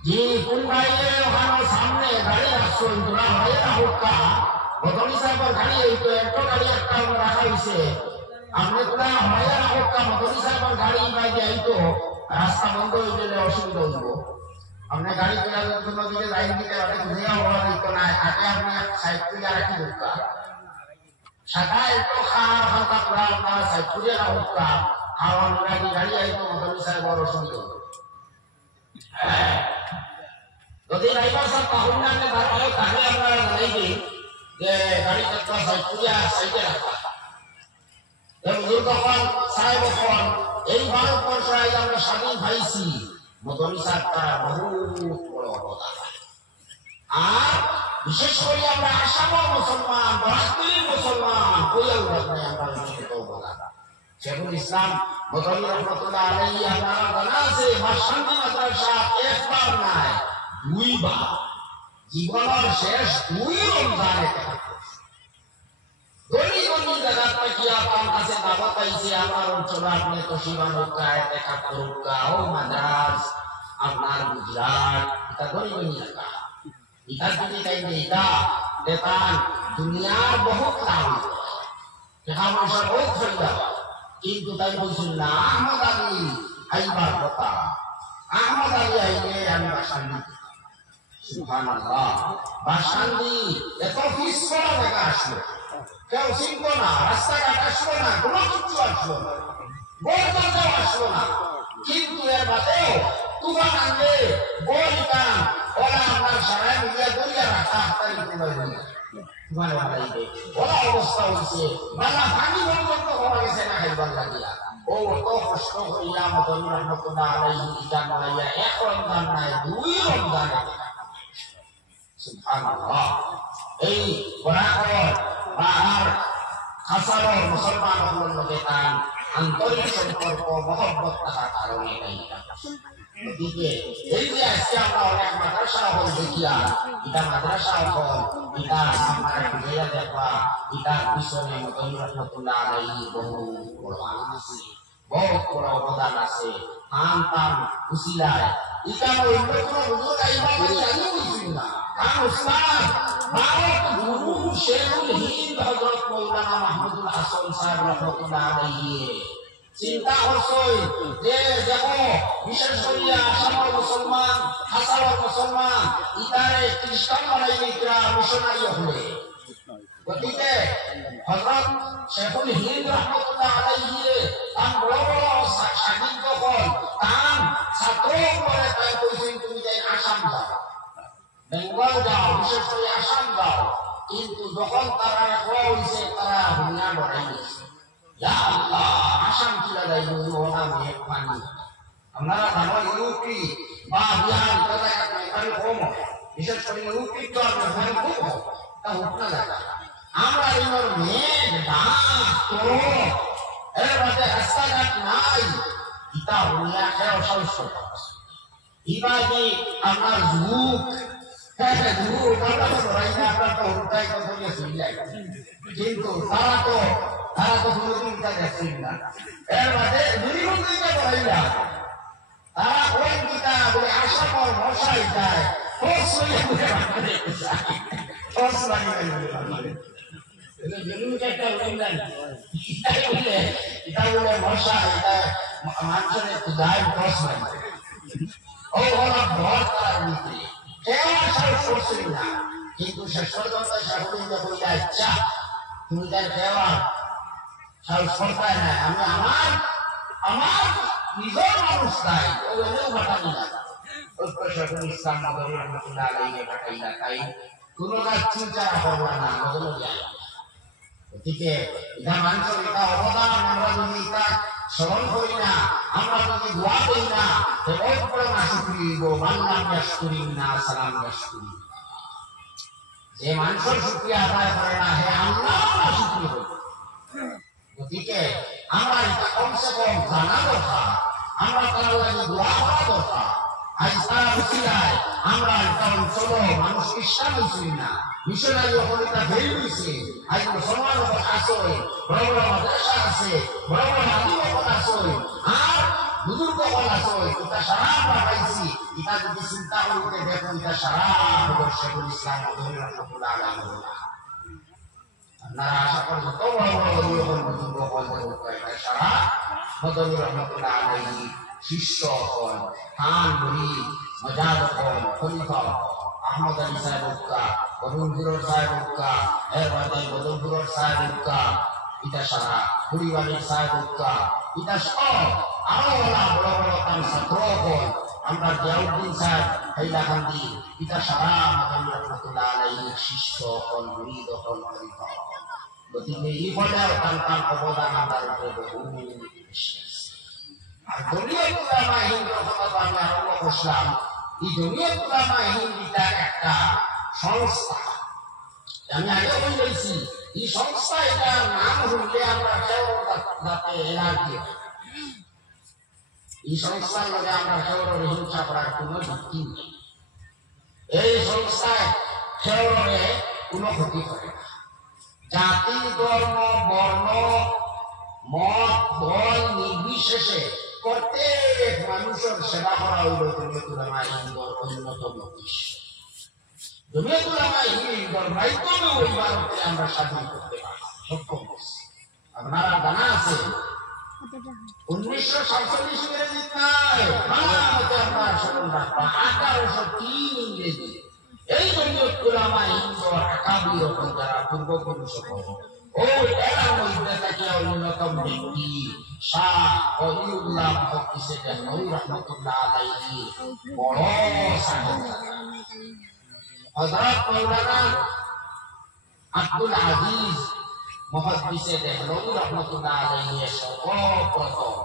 যে কোন বাইরে ওখানে সামনে গাড়ি আসছো তোরা হয় না হোকা বদলি সাহেবের গাড়ি হইতো একটা গাড়ি একটা রাখা হয়েছে, আপনি তোরা হয় না হোকা বদলি সাহেবের গাড়ি বাইরে হইতো রাস্তা বন্ধ হয়ে গেলে অসুবিধা হইব। আপনি গাড়ি করে জন্য দিকে লাইন দিতে অনেক ঘুরিয়া হওয়া দিত না, আগে আপনি সাইড করে রাখি হোকা সাদা একটু খাওয়ার হালকা তোরা আপনার সাইড করে না হোকা খাওয়ার গাড়ি হইতো বদলি সাহেবের অসুবিধা হইব। যদি ড্রাইভার সাহেব তাহলে আপনি তাহলে আপনারা জানাইবে যে গাড়ি চাকা সাইডে রাখা তখন সাহেব তখন এই ভারতবর্ষ আমরা স্বাধীন পাইছি, মদনী সাহেব তারা বহুত বড় অবদান। আর বিশেষ করে আমরা আসামের মুসলমান, বরাকতুলির মুসলমান কইয়াও রাখবে আমরা বিশেষ অবদান। শেখুল ইসলাম মদনী রহমতুল্লাহ আলাইহি আপনারা জানা আছে মাশান্তি মাদ্রাসা একবার নাই দুইবার জীবনের শেষ 2 রমজানে ধনী ধনী জায়গা থেকে আপনার কাছে দাওয়াত পাইছে, আমার অঞ্চলে আপনি তো শিবানুকায় দেখা করুকা ও মাদ্রাস আপনার গুজরাট এটা ধনী ধনী জায়গা, এটা যদি তাই এটা দেখান দুনিয়ার বহুত লাভ টাকা পয়সা বহুত ফেরত, কিন্তু তাই বলছিল না আহমদ আলী আইবার কথা, আহমদ আলী আইলে আমি বাসান্দি সুবহানাল্লাহ বাসান্দি এত পিছপা জায়গা আসলো, কেউ চিনত না, রাস্তাঘাট আসলো না, কোনো কিছু আসলো না, বরদাও আসলো না, কিন্তু এর বাদেও তুফান আনলে বলিতাম ওরা আপনার সারায় মিলিয়া দরিয়া রাখা হাতারি তোমার বানাইবে ওরা অবস্থা হয়েছে বালা পানি পর্যন্ত হওয়া গেছে না খাইবার লাগিয়া। ও অত কষ্ট করিয়া মদনী রহমতুল্লাহ আলাইহি ইটা বানাইয়া 1 রমজান নাই 2 রমজানে সুবহানাল্লাহ। এই বরাকর আর খাসার মুসলমান হল লোকে তার আন্তরিক সম্পর্ক মহব্বত থাকার কারণে এই যে আজকে আমরা অনেক মাদ্রাসা হল দেখিয়া এটা মাদ্রাসা হল এটা আমার বুঝাইয়া দেখবা এটার পিছনে মদনী রহমতুল্লাহ আলাইহি বহুত বড় আছে, বহুত বড় অবদান আছে। টান উসিলায় এটা অন্য কোনো হুজুর আইবা আমি বুঝি না, কারণ উস্তাদ ভারত গুরু শেখুল হিন্দ হযরত মাওলানা মাহমুদুল হাসান সাহেব রহমতুল্লাহ আলাইহি চিন্তা করছই যে দেখো বিশেষ করিয়া আসামের মুসলমান হাসানের মুসলমান ইতারে খ্রিস্টান বানাইয়া মিশনারি হলে, গতিকে হযরত শেখুল হিন্দ রহমতুল্লাহ আলাইহি তার বড় বড় সাহিত্য হল তার ছাত্র করে তাই কইছেন তুমি যাই আসাম যাও, বেঙ্গল যাও, বিশেষ করে আসাম যাও, কিন্তু যখন তারা কোয়া হয়েছে তারা দুনিয়া লড়াই গেছে আসাম কি লাগাই ওরা মেঘ পানি আপনারা জানো ইউপি বা বিহার এখানে কম, বিশেষ করে ইউপি তো আপনার খুব তা হোক না জায়গা আমরা এগুলোর মেঘ ডাক এর মধ্যে রাস্তাঘাট নাই, ইটা দুনিয়া খেয়ে অসংখ্য ইবাদি আপনার যুগ কিন্তু তারা তো কোনদিন দেখছেন না, এর মাঝে দুর্নীতিটা বলাইলা তারা ওই গীতা বলে আশা কর মশাই যায় মশা এটা মানুষের যায় দশ মানে ও ওরা ভর তার ভিতরে না, কিন্তু শেষ পর্যন্ত ইচ্ছা তুমি তার দেওয়া সাহস করতে না, আমি আমার আমার নিজের মানুষ নাই ওগুলো ঘটানো না ঐক্য শেখুল ইসলাম নবী রহমতুল্লাহ আলাইহি ঘটাই না তাই কোনো কাজ চিন্তা করবা না বদলে যায় গতিকে এটা মানুষের এটা অবদান আমরা যদি এটা স্মরণ করি না আমরা যদি দোয়া করি না তো ঐক্য না শুকরি গো মান্নাম ইয়াশকুরি না সালাম ইয়াশকুরি যে মানুষের শুকরিয়া আদায় করে না হে আল্লাহ না শুকরি হবে গতিকে আমরা এটা কমসে কম জানা দরকার আমরা তার লাগে দোয়া করা দরকার আজ তারা উচিলায় আমরা এটা অঞ্চল মানুষ খ্রিস্টান হয়েছি না মিশনারি ওখানে এটা বেরিয়ে হয়েছে আজ মুসলমান ওখানে আসে বড় বড় মাদ্রাসা আছে বড় বড় আলিম ওখানে আসে আর বুজুর্গ ওখানে আসে এটা সারা আমরা পাইছি এটা যদি চিন্তা করতে দেখুন এটা সারা আমাদের শেখুল ইসলাম রহমতুল্লাহ আলাইহি আপনারা আশা করেন যত বড় বড় ওখানে বুজুর্গ ওখানে এটা সারা মদনী রহমতুল্লাহ আলাইহি শিষ্য হন খান মুরিদ মজাদ হন খলিফা আহমদ আলী সাহেব উক্কা বদরপুর সাহেব উক্কা এর বাদে বদরপুর সাহেব উক্কা এটা সারা কুড়িবাড়ি সাহেব উক্কা এটা সব আরো বড় বড় তার ছাত্র হন আমরা জিয়াউদ্দিন সাহেব হাইলাকান্দি এটা সারা মদনী রহমতুল্লাহ আলাইহি শিষ্য হন মুরিদ হন খলিফা হন গতিকে এই বলে তার অবদান আমরা উপরে বহু বেশি আর জমিয়ত উলামা হিন্দের কথা আমি আরম্ভ করলাম এই জমিয়ত উলামা হিন্দিটা একটা সংস্থা আমি আগে বলেছি এই সংস্থা এটা নাম শুনলে আমরা কেউ যাতে এলার্জি এই সংস্থার লগে আমরা কেউ হিংসা করার কোনো ভিত্তি নেই এই সংস্থায় কেউরে কোনো ক্ষতি করে না জাতি ধর্ম বর্ণ মত দল নির্বিশেষে প্রত্যেক মানুষের সেবা করা হইল জমিয়ত উলামা হিন্দর অন্যতম উদ্দেশ্য জমিয়ত উলামা হিন্দর মাধ্যমে ওই ভারতকে আমরা স্বাধীন করতে পারি সক্ষম হচ্ছি আপনারা জানা আছে 1947 ইংরেজি নাই বাংলাতে আমরা স্মরণ রাখবা 1803 ইংরেজি এই জমিয়ত উলামা হিন্দর আকাবির যারা পূর্বপুরুষ ও এর মধ্যে থেকে অন্যতম ব্যক্তি শাহ ওলিউল্লাহ মুফতি দেহলভী রহমাতুল্লাহ আলাইহি বড় সাহেব হযরত মাওলানা আব্দুল আজিজ মুফতি দেহলভী রহমাতুল্লাহ আলাইহি সর্বপ্রথম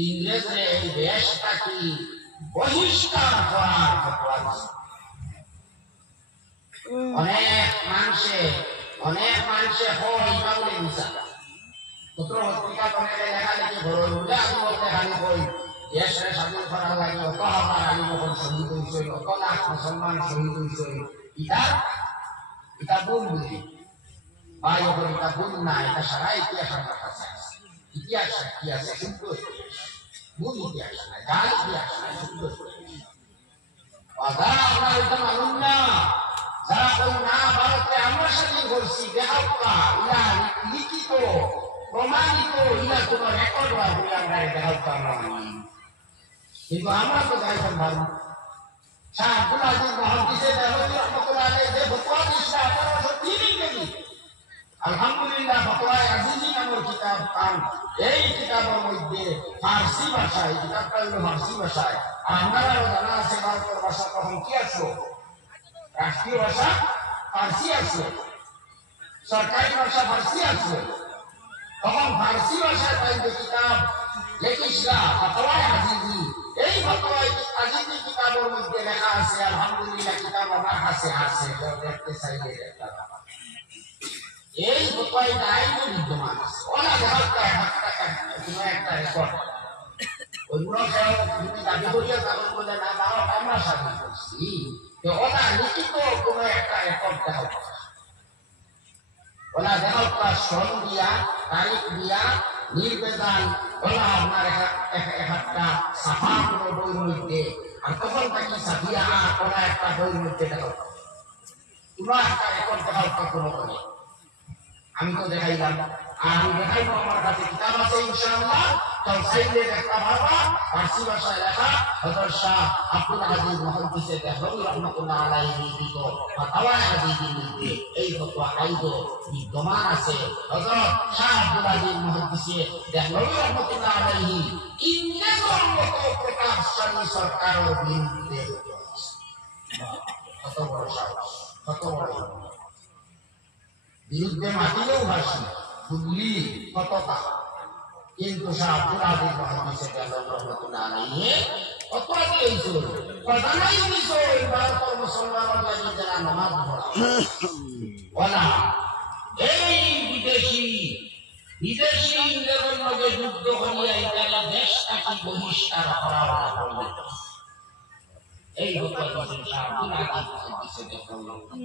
ইংরেজে এই দেশটাকে বহিষ্কার করার ফতোয়া দিয়েছে অনেক মানুষে হয় ইমামে মিশা পুত্র পত্রিকা করে লেখালেখি ঘরের মধ্যে আমি বলতে খালি কই দেশের স্বাধীন করার লাগে অত হাজার আলী মোহন শহীদ হয়েছে অত লাখ মুসলমান শহীদ হয়েছে এটা ভুল বুঝি বা এটা ভুল না এটা সারা ইতিহাস আমার কাছে আছে ইতিহাস কি আছে শুদ্ধ ইতিহাস ভুল ইতিহাস না জাল ইতিহাস না শুদ্ধ যারা আমরা এটা মানুন না যারা কই না ভারতে আমরা স্বাধীন করছি দেখাওয়া ইলা লিখিত প্রমাণিত ইলা কোনো রেকর্ড হয় বলে আমরা দেখাওয়া আমরা মানি কিন্তু আমরা তো গাইতাম ভালো শাহ আব্দুল আজিজ মুহাদ্দিসে দেহলভী রহমাতুল্লাহ আলাইহি যে ফতোয়া দিয়েছে 1803 ইংরেজি আলহামদুলিল্লাহ ফতোয়া আজিজি নামের কিতাব কাম এই কিতাবের মধ্যে ফার্সি ভাষায় কিতাবটা হলো ফার্সি ভাষায় আর আমারও জানা আছে ভারতের ভাষা তখন কি আছে রাষ্ট্রীয় ভাষা ফার্সি আছে সরকারি ভাষা ফার্সি আছে তখন ফার্সি ভাষায় তাই যে কিতাব লিখিসলা ফতোয়া আজিজি এই ফতোয়া আজিজি কিতাবের মধ্যে লেখা আছে আলহামদুলিল্লাহ কিতাব আমার কাছে আছে দেখতে চাইলে একটা এই ফতোয়ায় আইন বিদ্যমান আছে ওরা দেখাটা একটা রেকর্ড অন্য কেউ যদি দাবি করিয়া কাগজ বলে না দাও আমরা স্বাধীন করছি তো ওরা লিখিত কোনো একটা রেকর্ড দেখাও ওরা দেখাও সন দিয়া তারিখ দিয়া নির্বেদান ওরা আপনার একটা সাফা কোনো বইয়ের মধ্যে আর তখন তাকে সাফিয়া ওরা একটা বইয়ের মধ্যে দেখাও তোমরা একটা রেকর্ড দেখাও কোনো করে আমি তো দেখাইলাম আমি দেখাইবো আমার কাছে কিতাব আছে ইনশাআল্লাহ, তো সাইডে একটা বাবা ফার্সি ভাষায় লেখা হযরত শাহ আব্দুল আজিজ মুহাদ্দিস দেহলভী রাহমাতুল্লাহ আলাইহি লিখিত ফাতাওয়া হাদিসের মধ্যে এই ফতোয়া আইদো বিদ্যমান আছে। হযরত শাহ আব্দুল আজিজ মুহাদ্দিস দেহলভী রাহমাতুল্লাহ আলাইহি ইংরেজের মতো প্রতাপশালী সরকারের বিরুদ্ধে কত বড় সাহস, কত বড় বিরুদ্ধে মাটিলেও ভাসি বুঝলি কতটা। কিন্তু শাহ আব্দুল আজিজ মুহাদ্দিস দেহলভী রাহমাতুল্লাহ আলাইহি কত আগে হইছো কথা নাই হইছো ভারতের মুসলমানরা লাগি যারা নামাজ পড়া ওলা এই বিদেশি ইংরেজের লগে যুদ্ধ করিয়া ইতালি দেশটাকে বহিষ্কার করা হলো। এই হতো শাহ আব্দুল আজিজ মুহাদ্দিস দেহলভী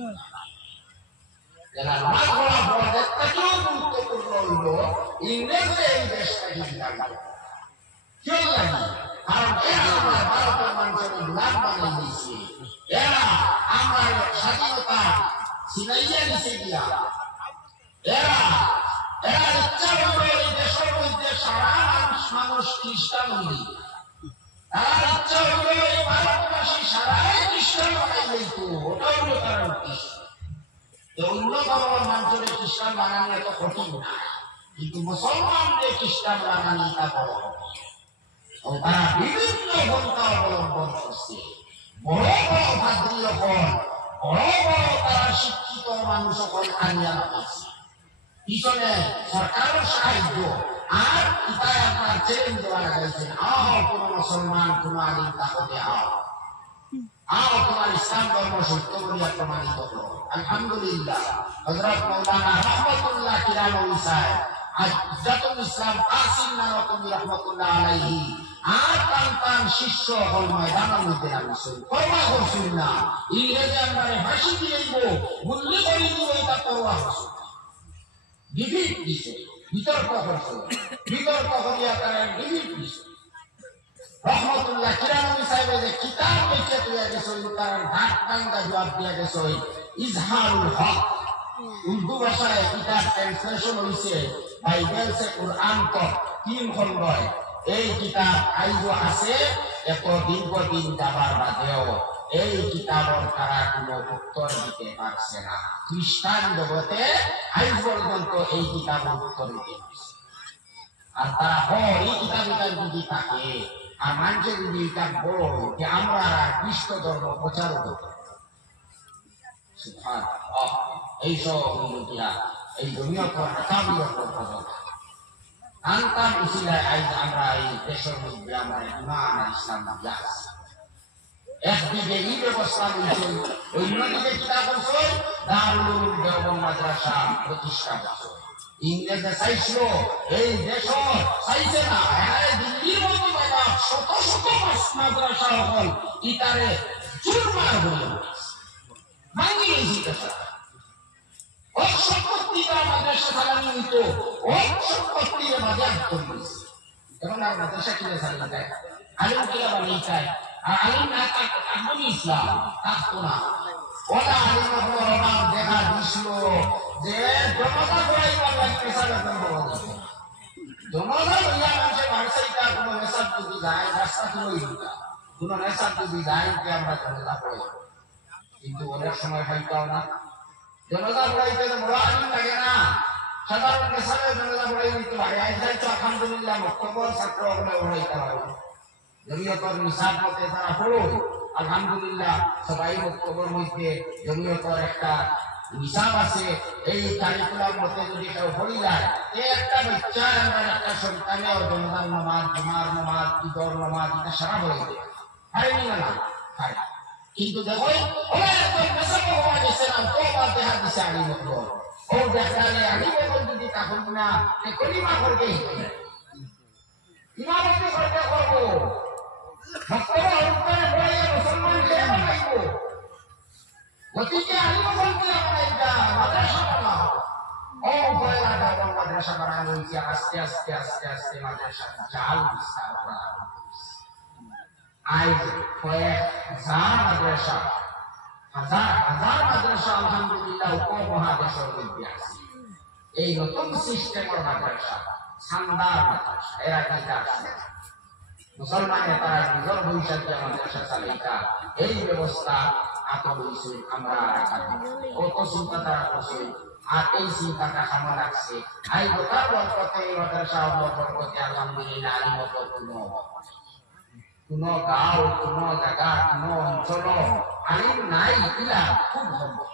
যারা নামাজ পড়া বড়দেরটাকেও গুরুত্বপূর্ণ হইল ইংরেজরা এই দেশটাকে বিতাড়িত কেউ লাগে, কারণ এরা আমার ভারতের মানুষের গোলাম বানিয়ে দিয়েছে, এরা আমার স্বাধীনতা ছিনাইয়া নিচে গিয়া এরা ইচ্ছা করবে এই দেশের মধ্যে সারা মানুষ খ্রিস্টান হইলি, তারা ইচ্ছা করবে এই ভারতবাসী সারাই খ্রিস্টান বানাই দিত, ওটা হলো তার উদ্দেশ্য। অন্য ধর্মের মানুষের খ্রিস্টান বানানো এত কঠিন না, কিন্তু মুসলমানদের খ্রিস্টান বানানি তা বড় ও তারা বিভিন্ন পন্থা অবলম্বন করছে। বড় বড় ভাদ্রী হল, বড় বড় তারা শিক্ষিত মানুষ হল আনিয়া লাগাইছে, পিছনে সরকারের সাহায্য আর ইতায় আপনার চ্যালেঞ্জ দেওয়া লাগাইছে, আও কোন মুসলমান কোন আলিম তাহলে আও তোমার ইসলাম ধর্ম সত্য বলিয়া প্রমাণিত হল। আলহামদুলিল্লাহ হযরত মাওলানা রহমাতুল্লাহ কিরামী সাহেব আজজাতুল ইসলাম কাসিম নানকী রহমাতুল্লাহ আলাইহি আর তার শিষ্য হল ময়দানের মধ্যে নামিছে, পরোয়া করছেন না ইংরেজি আমারে ফাঁসি দিয়েইব গুল্লি করে দিব, এটা পরোয়া করছে ডিফিট দিছে, বিতর্ক করছে, বিতর্ক করিয়া তারা ডিফিট দিছে। রহমতুল্লাহ কিরামী সাহেবের যে কিতাব লিখে দিয়া গেছে তার ঢাক ভাঙ্গা জবাব দিয়া গেছে ইজহারুল হক, উর্দু ভাষায় কিতাব ট্রান্সলেশন হইছে বাইবেল সে কুরআন তক 3 খণ্ডয়। এই কিতাব আইজো আছে, এত দীর্ঘদিন যাবার বাদেও এই কিতাবের তারা কোনো উত্তর দিতে পারছে না। খ্রিস্টান জগতে আজ পর্যন্ত এই কিতাবের উত্তর দিতে পারছে, আর তারা এই কিতাব যদি থাকে আর মানুষের যদি এটা বড় যে আমরা খ্রিস্ট ধর্ম প্রচার করতে এইসব এই জমিয়ত আনতাম উসিলায় আজ আমরা এই দেশের মধ্যে আমরা ইমান আর ইসলাম আসছি। একদিকে এই ব্যবস্থা হয়েছে, অন্যদিকে কিতাব হচ্ছে দারুল উলুম দেওবন্দ মাদ্রাসা প্রতিষ্ঠা করছে। ইংরেজে চাইছিল এই দেশ চাইছে না, দিল্লির মতো জায়গা শত শত মাদ্রাসা হল ইতারে চুরমার হয়ে ভাঙি গেছে। সম্পত্তিটা মাদ্রাসা চালানি হইত, সম্পত্তির মাঝে করেছে। এখন আর মাদ্রাসা কিনে চালিয়ে যায়, আলিম কিনা বানিয়ে চায়, আর আলিম না থাকবো ইসলাম থাকতো না। ওরা আলিম রহমান দেখা দিছিল যে জনতা করাইবার লাগবে জনতা লইয়া মানুষের মানুষের কোনো নেশার যদি যায় রাস্তা তুলোই কোনো নেশার যদি যায় আমরা জনতা করাই, কিন্তু অনেক সময় খাইতাও না। জনতা পড়াইতে বড় আলিম লাগে না, সাধারণ নেশারে জনতা পড়াই দিতে পারে। তো আলহামদুলিল্লাহ বক্তব্য ছাত্র ওগুলো পড়াইতে পারে, জমিয়তর নিসাব মতে তারা পড়ো আলহামদুলিল্লাহ। সবাই বক্তব্যের মধ্যে জমিয়তর একটা নিসাব আছে, এই কারিকুলার মতে যদি কেউ পড়ি যায় একটা বাচ্চা আমরা একটা সন্তানেও জনতার নামাজ, জুমার নামাজ, ঈদর নামাজ এটা সারা হয়ে যায়, হারেনি না হারে। কিন্তু দেখো হওয়া গেছে না, তো দেখা দিছে আলী মতো ও দেখালে আলী মতো যদি তখন না কলিমা করবে ইমামতি করতে করবো মুসলমান খেয়ে বানাইব, গতিকে আলী মতো মাদ্রাসা বানাও। ও পয়লা যখন মাদ্রাসা বানানো হয়েছে আস্তে আস্তে আস্তে আস্তে মাদ্রাসা জাল বিস্তার করা আজ কয়েক হাজার মাদ্রাসা, হাজার হাজার মাদ্রাসা আলহামদুলিল্লাহ উপমহাদেশের মধ্যে আছে। এই নতুন সিস্টেমের মাদ্রাসা শানদার মাদ্রাসা এরা কি আসে মুসলমানের তারা নিজের ভবিষ্যতে মাদ্রাসা চালিকা এই ব্যবস্থা আতর হয়েছে আমরা কত চিন্তা তারা করছে আর এই চিন্তাটা সামনে রাখছে আই গোটার বরকতে এই মাদ্রাসা বরকতে আলহামদুলিল্লাহ আলী মত কোনো গাঁও কোনো জায়গা কোনো অঞ্চল আলিম নাই ইলা খুব সম্ভব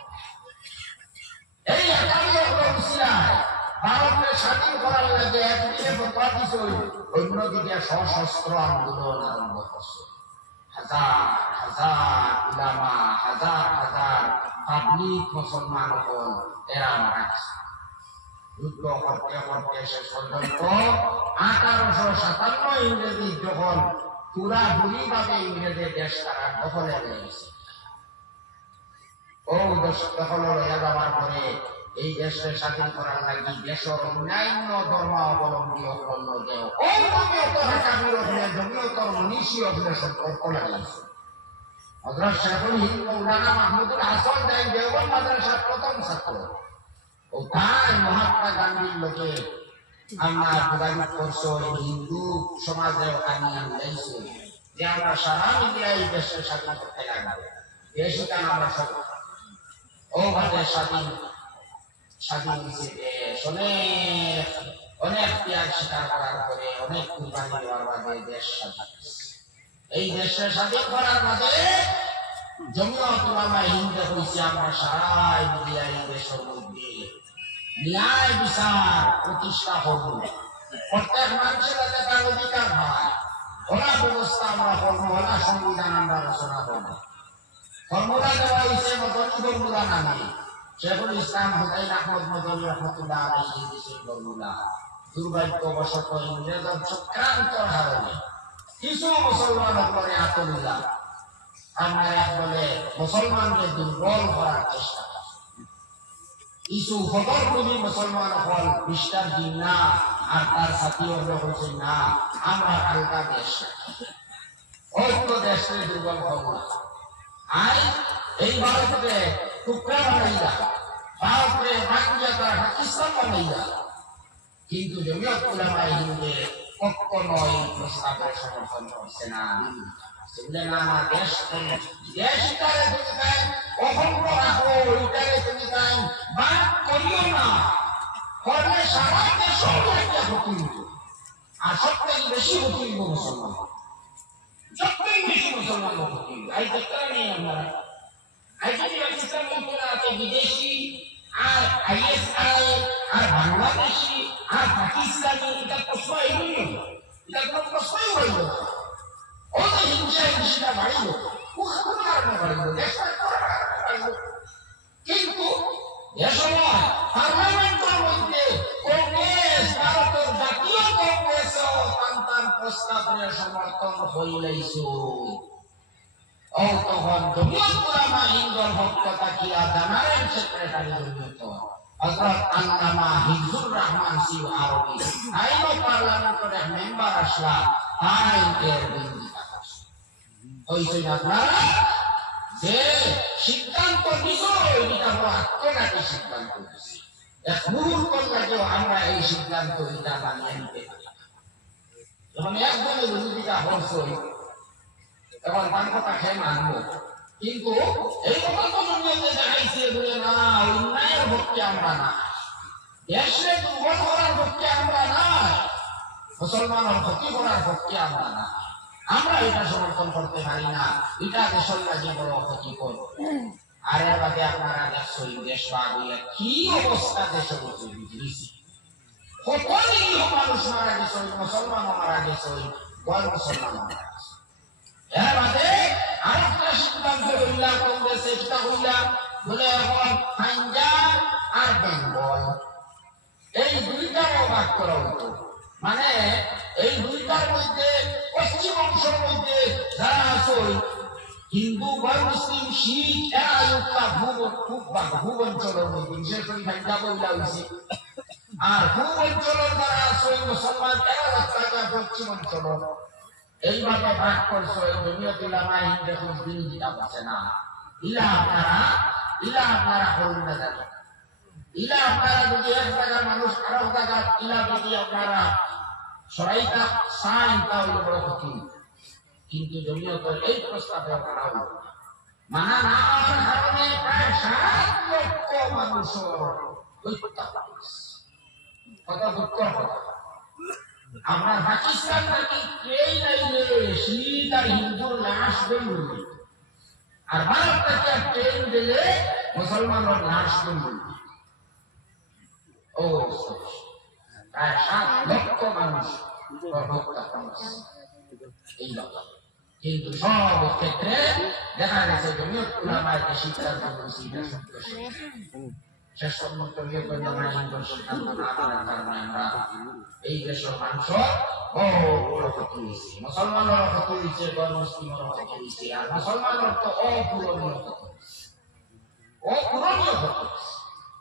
এই ভারতের স্বাধীন করার লাগে একদিকে ফতোয়া দিছে অন্যদিকে সশস্ত্র আন্দোলন আরম্ভ করছে হাজার হাজার উলামা হাজার হাজার পাবলিক মুসলমান হল এরা মারা গেছে যুদ্ধ করতে করতে শেষ পর্যন্ত 1857 ইংরেজি যখন পুরাপুরি ভাবে ইংরেজের দেশ তারা দখলে হয়ে গেছে ও দেশ দখল হয়ে যাওয়ার পরে এই দেশের স্বাধীন করার লাগি দেশের অন্যান্য ধর্মাবলম্বী অন্যদেও জমিয়তর মনীষী অগ্রে সম্পর্ক লাগাইছে হযরত শেখুল হিন্দ মৌলানা মাহমুদুল হাসান দেয় দেওবন্দ মাদ্রাসার প্রথম ছাত্র ও তাই মহাত্মা গান্ধীর লোকে আমরা যোগাযোগ করছো হিন্দু সমাজে আনিয়ে আনলাইছে যে আমরা সারা মিলিয়ে এই দেশের স্বাধীন করতে লাগবে দেশ গান আমরা সব ও ভারতের স্বাধীন অনেক অনেক ত্যাগ স্বীকার করার পরে অনেক কুরবানি দেওয়ার বাদে দেশ স্বাধীন এই দেশের স্বাধীন করার বাদে জমিয়ত উলামা হিন্দ হয়েছে আমরা সারাই মিলিয়ে এই দেশের মধ্যে ন্যায় বিচার প্রতিষ্ঠা হব প্রত্যেক মানুষের কাছে তার অধিকার হয় ওরা ব্যবস্থা আমরা করবো ওরা সংবিধান আমরা রচনা করবো ফর্মুলা দেওয়া হয়েছে মদনী ফর্মুলা নামে শেখুল ইসলাম হুসাইন আহমদ মদনী রহমতুল্লাহ আলাইহি দেশের ফর্মুলা দুর্ভাগ্যবশত ইংরেজের চক্রান্তর কারণে কিছু মুসলমানের পরে আতঙ্কা আমরা বলে মুসলমানদের দুর্বল করার চেষ্টা কিছু খবর কবি মুসলমান হল খ্রিস্টান দিন না আর তার সাথী হল হচ্ছে না আমরা হালকা দেশ ঐক্য দেশের দুর্বল খবর আই এই ভারতে টুকরা বানাইয়া ভারতে পাকিস্তান বানাইয়া কিন্তু জমিয়ত উলামা হিন্দে কখনো এই প্রস্তাবের সমর্থন করছে না সেগুলো না না দেশ দেশটারে তুমি তাই অখণ্ড রাখো ওইটারে তুমি তাই বাদ করিও না করলে সারা দেশ একটা ক্ষতি হতো আর সবথেকে বেশি ক্ষতি হইব মুসলমান সবথেকে বেশি মুসলমান ক্ষতি হইব এই দেখতে নেই আমরা আইসি পাকিস্তান মন্ত্রী আছে বিদেশি আর আইএসআই আর বাংলাদেশি আর পাকিস্তানি এটা প্রশ্ন এগুলি এটা কোনো প্রশ্নই হইল ওদের হিংসা হিংসিটা বাড়িল কোনো কারণে বাড়িল দেশটা বাড়িল কিন্তু এ সময় পার্লামেন্টের মধ্যে কংগ্রেস ভারতের জাতীয় কংগ্রেস তার প্রস্তাবের সমর্থন হইলেইছ ও তখন জমিয়ত উলামা হিন্দর পক্ষ থাকিয়া জানারের সেক্রেটারি জমিয়ত হযরত আল্লামা হিফজুর রহমান সিউ আরবি আইন পার্লামেন্টের মেম্বার আসলা আইনের বিরোধিতা করছে হইছে আপনারা যে সিদ্ধান্ত নিল এটা বড় আত্মঘাতী সিদ্ধান্ত দিচ্ছে এক মুহূর্ত লাগেও আমরা এই সিদ্ধান্ত এটা মানিয়ে নিতে পারি যখন একজনের বিরোধিতা হচ্ছে তখন তার কথা খেয়ে মানবো কিন্তু এই কথা তো জমিয়তে দেখাইছে বলে না অন্যায়ের পক্ষে আমরা না দেশে দুর্বল করার পক্ষে আমরা না মুসলমানের ক্ষতি করার পক্ষে আমরা না আমরা এটা সমর্থন করতে পারি না এটা দেশের কাজে বড় ক্ষতিকর আর এর বাদে আপনারা দেখছেন দেশ বাগুলে কি অবস্থা দেশে বুঝেছি কত নিরীহ মানুষ মারা গেছে মুসলমানও মারা গেছে বড় মুসলমান মারা গেছে এর বাদে আরেকটা সিদ্ধান্ত হইলা কংগ্রেসে এটা হইলা বলে এখন পাঞ্জাব আর বেঙ্গল এই দুইটারও ভাগ করা হতো মানে এই দুইটার মধ্যে পশ্চিম অংশের মধ্যে যারা আছে হিন্দু বা মুসলিম শিখ এরা একটা ভূব অঞ্চলের মধ্যে বিশেষ করে পাঞ্জাব হইলা হয়েছে আর ভূব অঞ্চলের যারা আছে মুসলমান এরা একটা পশ্চিম অঞ্চল এইভাবে ভাগ করছো জমিয়ত উলামা হিন্দ এখন বিরোধিতা করছে না ইলা আপনারা করুন না জানেন ইলা আপনারা যদি এক জায়গার মানুষ আরো জায়গার ইলা যদি আপনারা সরাইটা চান তাহলে বড় ক্ষতি, কিন্তু জমিয়ত এই প্রস্তাবে করা মানা না হওয়ার কারণে প্রায় 7 লক্ষ মানুষের হত্যা হয়েছে। কত দুঃখ কথা। আমরা পাকিস্তান থেকে ট্রেন আইলে শিখ আর হিন্দুর লাশ বেরোবে, আর ভারত থেকে ট্রেন দিলে মুসলমানের লাশ বেরোবে। ও প্রায় 7 লক্ষ মানুষ হত্যা হয়েছে এই লক্ষ্য। কিন্তু সব ক্ষেত্রে দেখা গেছে জমিয়ত উলামায়ে সিদ্ধান্ত নিয়েছে শেষ পর্যন্ত সিদ্ধান্ত না করার কারণে আমরা এই দেশের মানুষ বড় ক্ষতি হয়েছে, মুসলমানের ক্ষতি হয়েছে, মুসলিমের ক্ষতি হয়েছে, আর মুসলমানের তো অপূরণীয় ক্ষতি হয়েছে, অপূরণীয় ক্ষতি হয়েছে।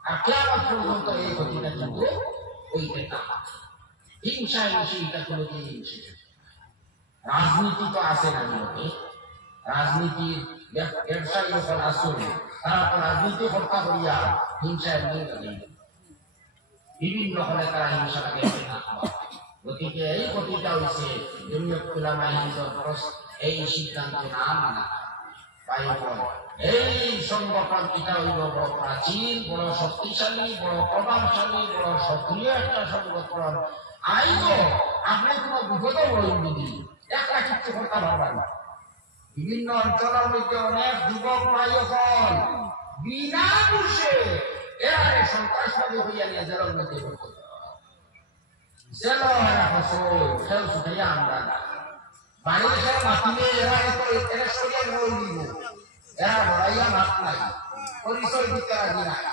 আর কিয়ামত পর্যন্ত এই ক্ষতিটা কিন্তু হইতে থাকে। হিংসা হিংসিটা কোনোদিন হিংসা। রাজনীতি তো আছে না, রাজনীতির ব্যবসায়ী যখন আসলে তারা তো রাজনীতি হত্যা করিয়া হিংসায় বিভিন্ন হলে তারা হিংসাটাকে গতিকে এই ক্ষতিটা হয়েছে জমিয়ত উলামায়ে হিন্দের এই সিদ্ধান্ত না মানা। এই সংগঠন এটা হইল বড় প্রাচীন, বড় শক্তিশালী, বড় প্রভাবশালী, বড় সক্রিয় একটা সংগঠন। আইও আপনি কোনো বিপদে বলবেন একটা কিছু করতে পারবেন না। বিভিন্ন অঞ্চলের মধ্যে অনেক যুবক ভাই হল বিনা দোষে এরা সন্ত্রাসবাদী হইয়া নিয়ে জেলের মধ্যে করতে খেল শুধাইয়া আমরা বাড়ির খেলা মাতিলে এরা এরা সরিয়ে বই দিব, এরা লড়াইয়া মাত নাই, পরিচয় দিতে রাজি নাই।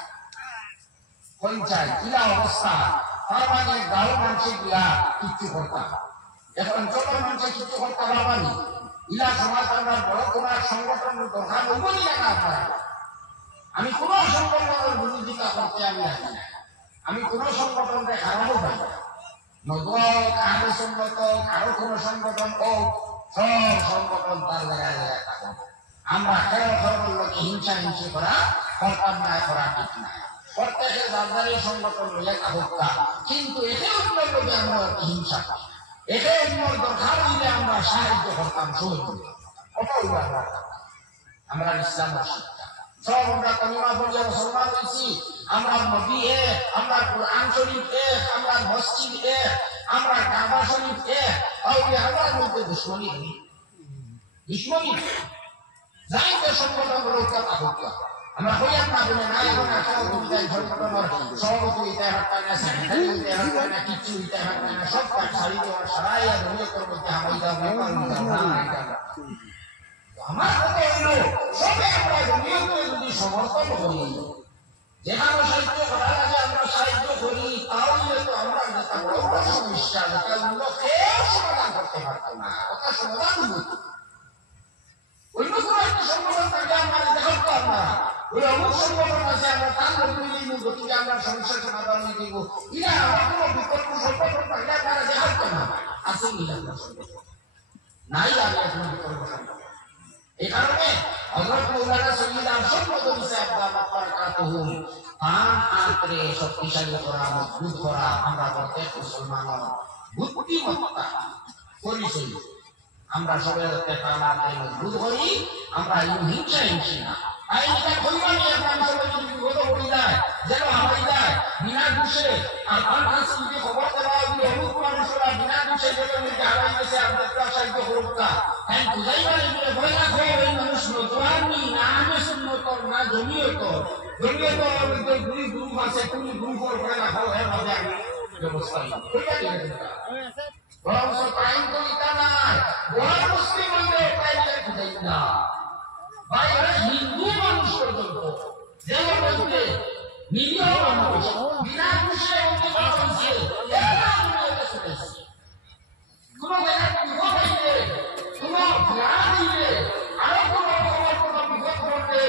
পঞ্চায়েত কিলা অবস্থা, তার মানে গাঁও মানুষের গিয়া কিচ্ছু করতাম, এখন অঞ্চলের মানুষের কিচ্ছু করতে পারবানি। ইলা সমাজ আমরা বড় তোমার সংগঠন দরকার হইবনি না আপনারা। আমি কোন সংগঠনের বিরোধিতা করতে আমি আসি না, আমি কোন সংগঠনকে খারাপও পাই না। নদল কারো সংগঠন কারো কোন সংগঠন হোক, সব সংগঠন তার জায়গায় জায়গায় থাকুন। আমরা খেলা ধর্মের লোকে হিংসা হিংসি করা করতাম না, করা ঠিক না। প্রত্যেকের বাজারের সংগঠন লইয়া থাকুক, কিন্তু একে অন্যের লোকে আমরা হিংসা করি, একে অন্যের দরকার দিলে আমরা সাহায্য করতাম সহযোগিতা। ওটাই আমরা ইসলামের শিক্ষা। সব আমরা কলিমা পড়িয়া মুসলমান হয়েছি, আমরা নবী এক, আমরা কুরআন শরীফ এক, আমরা মসজিদ এক, আমরা কাবা শরীফ এক, তাহলে আমার মধ্যে দুশ্মনী নেই। দুশ্মনী যাইতে সংগঠন রক্ষা থাকুক, আমরা হইয়ার না বলে না এখন সংগঠনের সভাপতি হইতে হাঁটতাম না, সেক্রেটারি হইতে হাঁটতাম না, কিচ্ছু হইতে হাঁটতাম না, সব কাজ ছাড়ি দেওয়ার সারাইয়া জমিয়তের মধ্যে হামাইদা আমার কথা হইল সবে আমরা জমিয়তের যদি সমর্থন করি, যেখানে সাহায্য করা লাগে আমরা সাহায্য করি, তাহলে তো আমরা যেটা বড় বড় সমস্যা যেটা অন্য কেউ সমাধান করতে পারতো না, ওটা সমাধান হতো। অন্য কোনো একটা সংগঠন থাকলে আমরা দেখতাম না, ওই অমুক সংগঠন আছে আমরা তার মধ্যে দিব, গতিকে আমরা সমস্যার সমাধান দিব। ইয়া আমার কোনো বিকল্প সংগঠন থাকলে আপনারা দেখাতেন না, আছে নিলাম সংগঠন নাই, আমি এখন বিকল্প সংগঠন। এই কারণে হযরত মাওলানা সৈয়দ আরশাদ মদনী সাহেব দামাত বারাকাতুহুম পান আঁকড়ে শক্তিশালী করা, মজবুত করা আমরা প্রত্যেক মুসলমানের বুদ্ধিমত্তা পরিচয়। আমরা সবাই কালাতে মজবুত করি, আমরা হিংসা হিংসি না। আই এটা কইবা নি আমরা সবাই যদি বিপদ পড়ি যায় যেন হারাই যায় বিনা দোষে, আর আমার কাছে যদি খবর দেওয়া হয় অমুক মানুষরা বিনা দোষে যেন হারাই গেছে, আপনার সাহায্য করুক না, তাই বুঝাইবার এগুলো ভয় না খাও। এই মানুষ নতুয়ানি না আমি সুন্নতর না জমিয়তর, জমিয়তর মধ্যে দুই গ্রুপ আছে, তুমি গ্রুপের ভয় না খাও, এর মধ্যে আমি ব্যবস্থা কইবা কি বরং টাইম তো ইটা নাই, বড় মুসলিম হইলে টাইম বুঝাই না বাইরে হিন্দু মানুষ পর্যন্ত যে মধ্যে মিলিয়ন মানুষ বিনা দোষে হচ্ছে কোনো জায়গায় বিপদ হইলে, কোনো গ্রাম হইলে, আরো কোনো কোনো বিপদ ঘটলে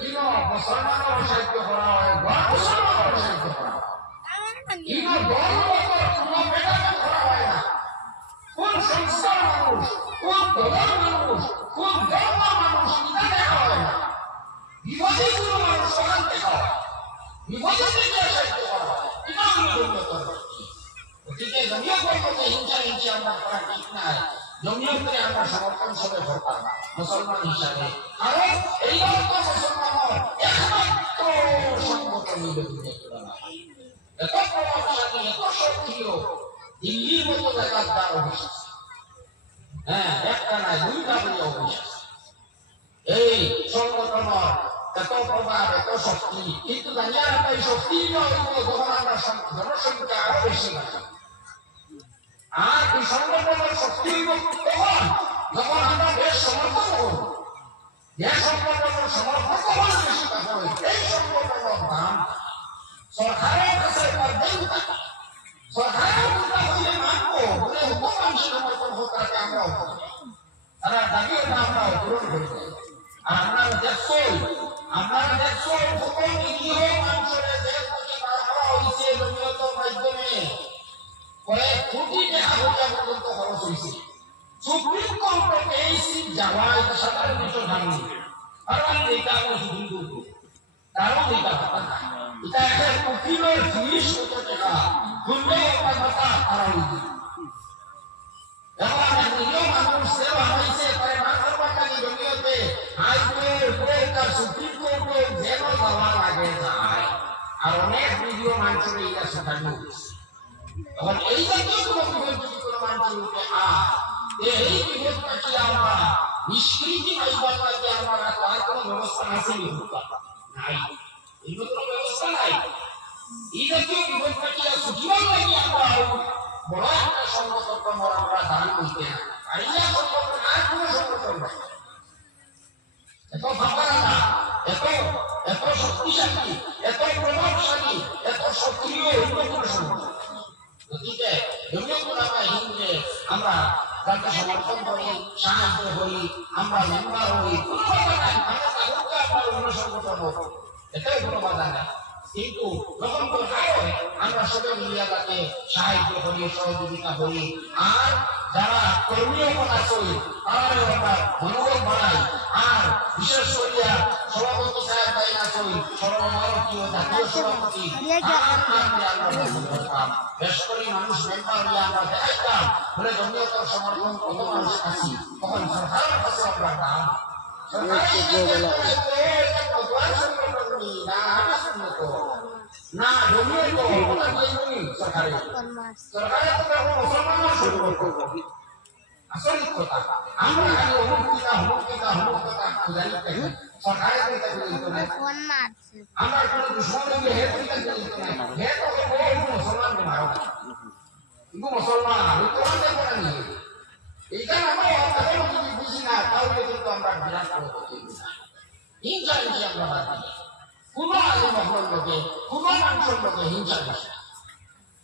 কিন মুসলমানের সাহায্য করা হয়, মুসলমানের সাহায্য করা হয়, কিন দল কোনো বেদাত করা হয় না। কোন সংস্থার মানুষ, কোন দলের মানুষ, কোন ধর্ম মানুষ এটা দেখা হয় না। বিপদে কোনো মানুষ সমান দেখা হয়, বিপদে থেকে সাহায্য করা, এটা হলো জমিয়তের লক্ষ্য। গতিকে জমিয়তের মধ্যে হিংসা আমরা করা ঠিক নাই। জমিয়তকে আমরা সমর্থন সবে করতাম মুসলমান হিসাবে, কারণ এইবার তো মুসলমানের একমাত্র সংগঠন এত প্রভাবশালী, এত সক্রিয়, দিল্লির মতো জায়গার দ্বার অফিস, হ্যাঁ একটা নাই দুইটা বলে অফিস। এই সংগঠনের এত প্রভাব, এত শক্তি, কিন্তু জানিয়া রাখা এই শক্তি যখন আমরা জনসংখ্যা আরো বেশি লাগে, আর এই সংগঠনের শক্তি তখন যখন আমরা দেশ সমর্থন করব, যে সংগঠনের সমর্থন তখন বেশি কথা হয়। এই সংগঠনের নাম সরকারের কাছে সরকারের হইলে মানবো বলে মানুষ সমর্থন হতাকে আমরা তারা দাবিও না আমরা পূরণ করি। আর আপনারা দেখছই সকল নিরীহ মানুষের দেশ থেকে বার করা হয়েছে জমিয়তের মাধ্যমে, কয়েক কোটি টাকা পর্যন্ত খরচ হয়েছে। সুপ্রিম কোর্টে এই সিট যাওয়া এটা সাধারণ কিছু জানি, কারণ এটা আমরা সুপ্রিম কোর্ট কারণ এটা এটা একটা উকিলের ফিস কত টাকা শুনলে একটা কথা করা হয়েছে। এখন নিরীহ মানুষ সেবা হয়েছে তাই মাথার বাটাকে জমিয়তে হাইকোর্ট সুপ্রিম কোর্টে যেন যাওয়া লাগে যায়, আর অনেক নিরীহ মানুষের এইটা শেখানো হয়েছে। এখন এই জাতীয় কোনো বিপদ যদি কোনো মানুষের উঠে এই বিপদটাকে আমরা নিষ্কৃতি পাইবার লাগে আমরা তার কোনো ব্যবস্থা আছে নাই, এগুলো কোনো ব্যবস্থা নাই। এই জাতীয় বিপদটাকে সুখীবার লাগে আমরা বড় একটা সংগঠন আমরা দাবি করতে না, আর এই সংগঠন আর কোনো সংগঠন নাই। এত ভাবনা, এত শক্তিশালী, এত প্রভাবশালী, এত সক্রিয় অন্য কোনো সংগঠন। গতিকে আমরা তাকে সমর্থন করি, সাহায্য করি, আমরা মেম্বার হই, কোনো বাধা নাই। আমরা অন্য সংগঠন হবো, এটাই কোনো বাধা নাই। কিন্তু যখন দরকার হয় আমরা সবাই মিলিয়ে তাকে সাহায্য করি, সহযোগিতা করি। আর যারা কর্মীয় আছে তারাও আমরা মনোবল বাড়াই। আর বিশেষ করিয়া সভাপতি সাহেব বাইন আছে, সর্বভারতীয় জাতীয় সভাপতি, বেশ করে মানুষ মেম্বার হইয়া আমরা দেখাইতাম বলে জমিয়তের সমর্থন কত মানুষ আছি, তখন সরকারের কাছে আমরা দাম না সরকারের আসল কথা আমরা খালি অমুকতা সরকারের আমরা কোনো দুশ্মন মুসলমান কিন্তু মুসলমান এইখানে আমরা যদি বুঝি না তাহলে কিন্তু আমরা বিরাট হিংসা আমরা বাদ দিই। কোন আলিম মহলের লোকে, কোন মানুষের লোকে হিংসা বেশি,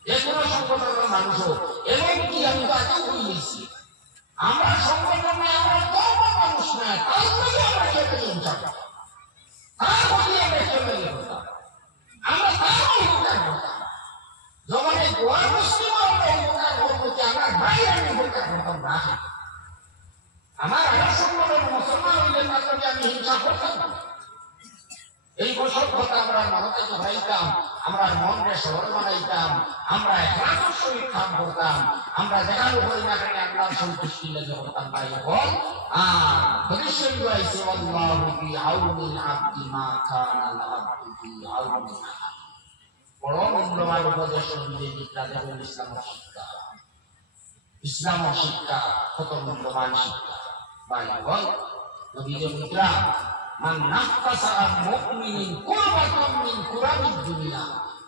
যে কোনো সংগঠনের মানুষ হোক। এমনকি আমি তো আগে বুঝেছি আমরা সংগঠনে আমরা ধর্ম মানুষ না, তার মধ্যে আমরা খেতে হিংসা করতাম, তার মধ্যে আমরা খেতে করতাম, আমরা তারও উপকার করতাম। যখন এই গোয়া মুসলিম আমরা উপকার করবো, আমার ভাই আমি উপকার করতাম না, আমার আরো সংগঠন মুসলমান হইলে তার মধ্যে আমি হিংসা করতাম না। এই বছর কথা আমরা মানবতাকে ভাইতাম, আমরা মনকে সরল বানাইতাম, আমরা একরামের সহিত কাম করতাম, আমরা যেখানে করি না কেন আল্লাহর সন্তুষ্টি লেগে করতাম। ভাই বল ভবিষ্যৎ গাইছে আল্লাহু ফি আউনিল আবদি মা কানাল আবদু ফি আউনি। বড় মূল্যবান উপদেশ দিয়েছে রাজাউল ইসলামের শিক্ষা। ইসলামের শিক্ষা কত মূল্যবান শিক্ষা। ভাই বল নবীজি মুদ্রা মান নাক্কাসা আন মুমিনিন কুরবাতান মিন কুরাবিদ দুনিয়া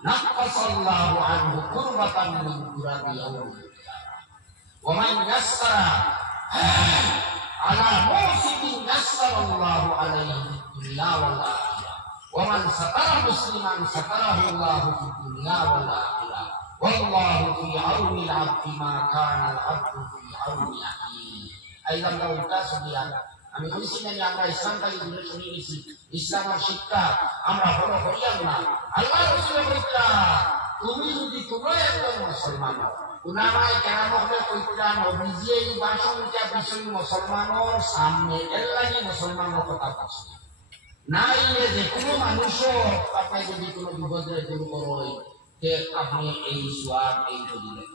নাক্কাসাল্লাহু আনহু কুরবাতান মিন কুরাবি ইয়াউমিল কিয়ামাহ ওয়া মান ইয়াসসারা আলা মুসিবিন ইয়াসসারাল্লাহু আলাইহি ফিদ দুনিয়া ওয়াল আখিরাহ ওয়া মান সাতারা মুসলিমান সাতারাহুল্লাহু ফিদ দুনিয়া ওয়াল আখিরাহ ওয়াল্লাহু ফি আউনিল আবদি মা কানাল আবদু ফি আউনি আখিহি। আইলাম উল্টা সুবিয়া আমি বলছি না আমরা ইসলামটাকে দূরে সরিয়ে গেছি, ইসলামের শিক্ষা আমরা ফলো করিলাম না। আল্লাহ রাসূল বলেছেন তুমি যদি তোমরা একজন মুসলমান হও, উলামায়ে কেরাম হলে কইতাম নবীজি এই ভাষণটা বিষয় মুসলমানের সামনে এর লাগি মুসলমানের কথা বলছে, নাই যে কোনো মানুষও আপনি যদি কোনো বিপদে দূর করেন যে আপনি এই সোয়াব এই দিলেন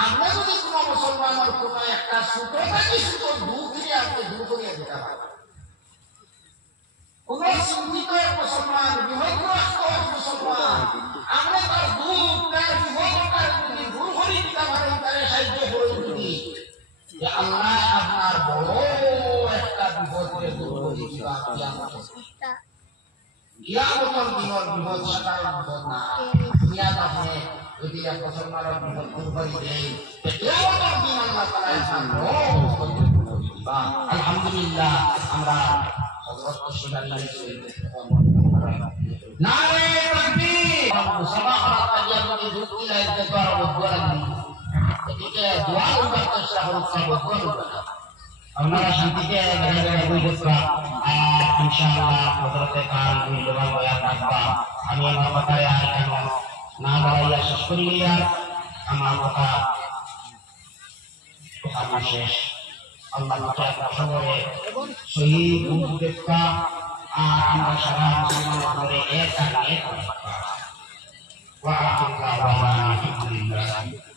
আমরা যদি কোনো মুসলমানের কোনো একটা ছোট থেকে ছোট দুঃখ দিয়ে আপনি দূর করিয়া দিতে পারেন কোন চিন্তিত মুসলমান বিভক্ত মুসলমান আমরা তার দুঃখ তার বিভক্তটা যদি দূর করে দিতে পারেন তাহলে সাহায্য করে যদি যে আল্লাহ আপনার বড় একটা বিপদকে দূর করে দিবা কিয়ামতের দিনের বিপদ সাধারণ বিপদ না দুনিয়াত আপনি যদি এক মুসলমানের বিপদ দূর করে দেন কিয়ামতের দিন আল্লাহ তাআলা আপনার বড় বিপদ দূর করে দিবা আলহামদুলিল্লাহ আমরা হযরত সুবহানাল্লাহ নারে তাকবীর মুসাবাহাত তাজিয়াতুল দুকিলা ইত্তিবার ওয়াদওয়ালানি এদিকে দোয়া করতে শাহরুখ সাহেব বলুন আপনারা শান্তিতে বইবা আর ইনশাআল্লাহ হযরতে কাল দোয়া বয়ান রাখবা আমি আমার কথায় আর কেন না বলাইয়া শেষ করিয়া আমার কথা শেষ আল্লাহ তাআলা সবরে শহীদ মুদেক্কা আর আমরা সারা মুসলমান করে এক ওয়া আল্লাহু আলহামদুলিল্লাহ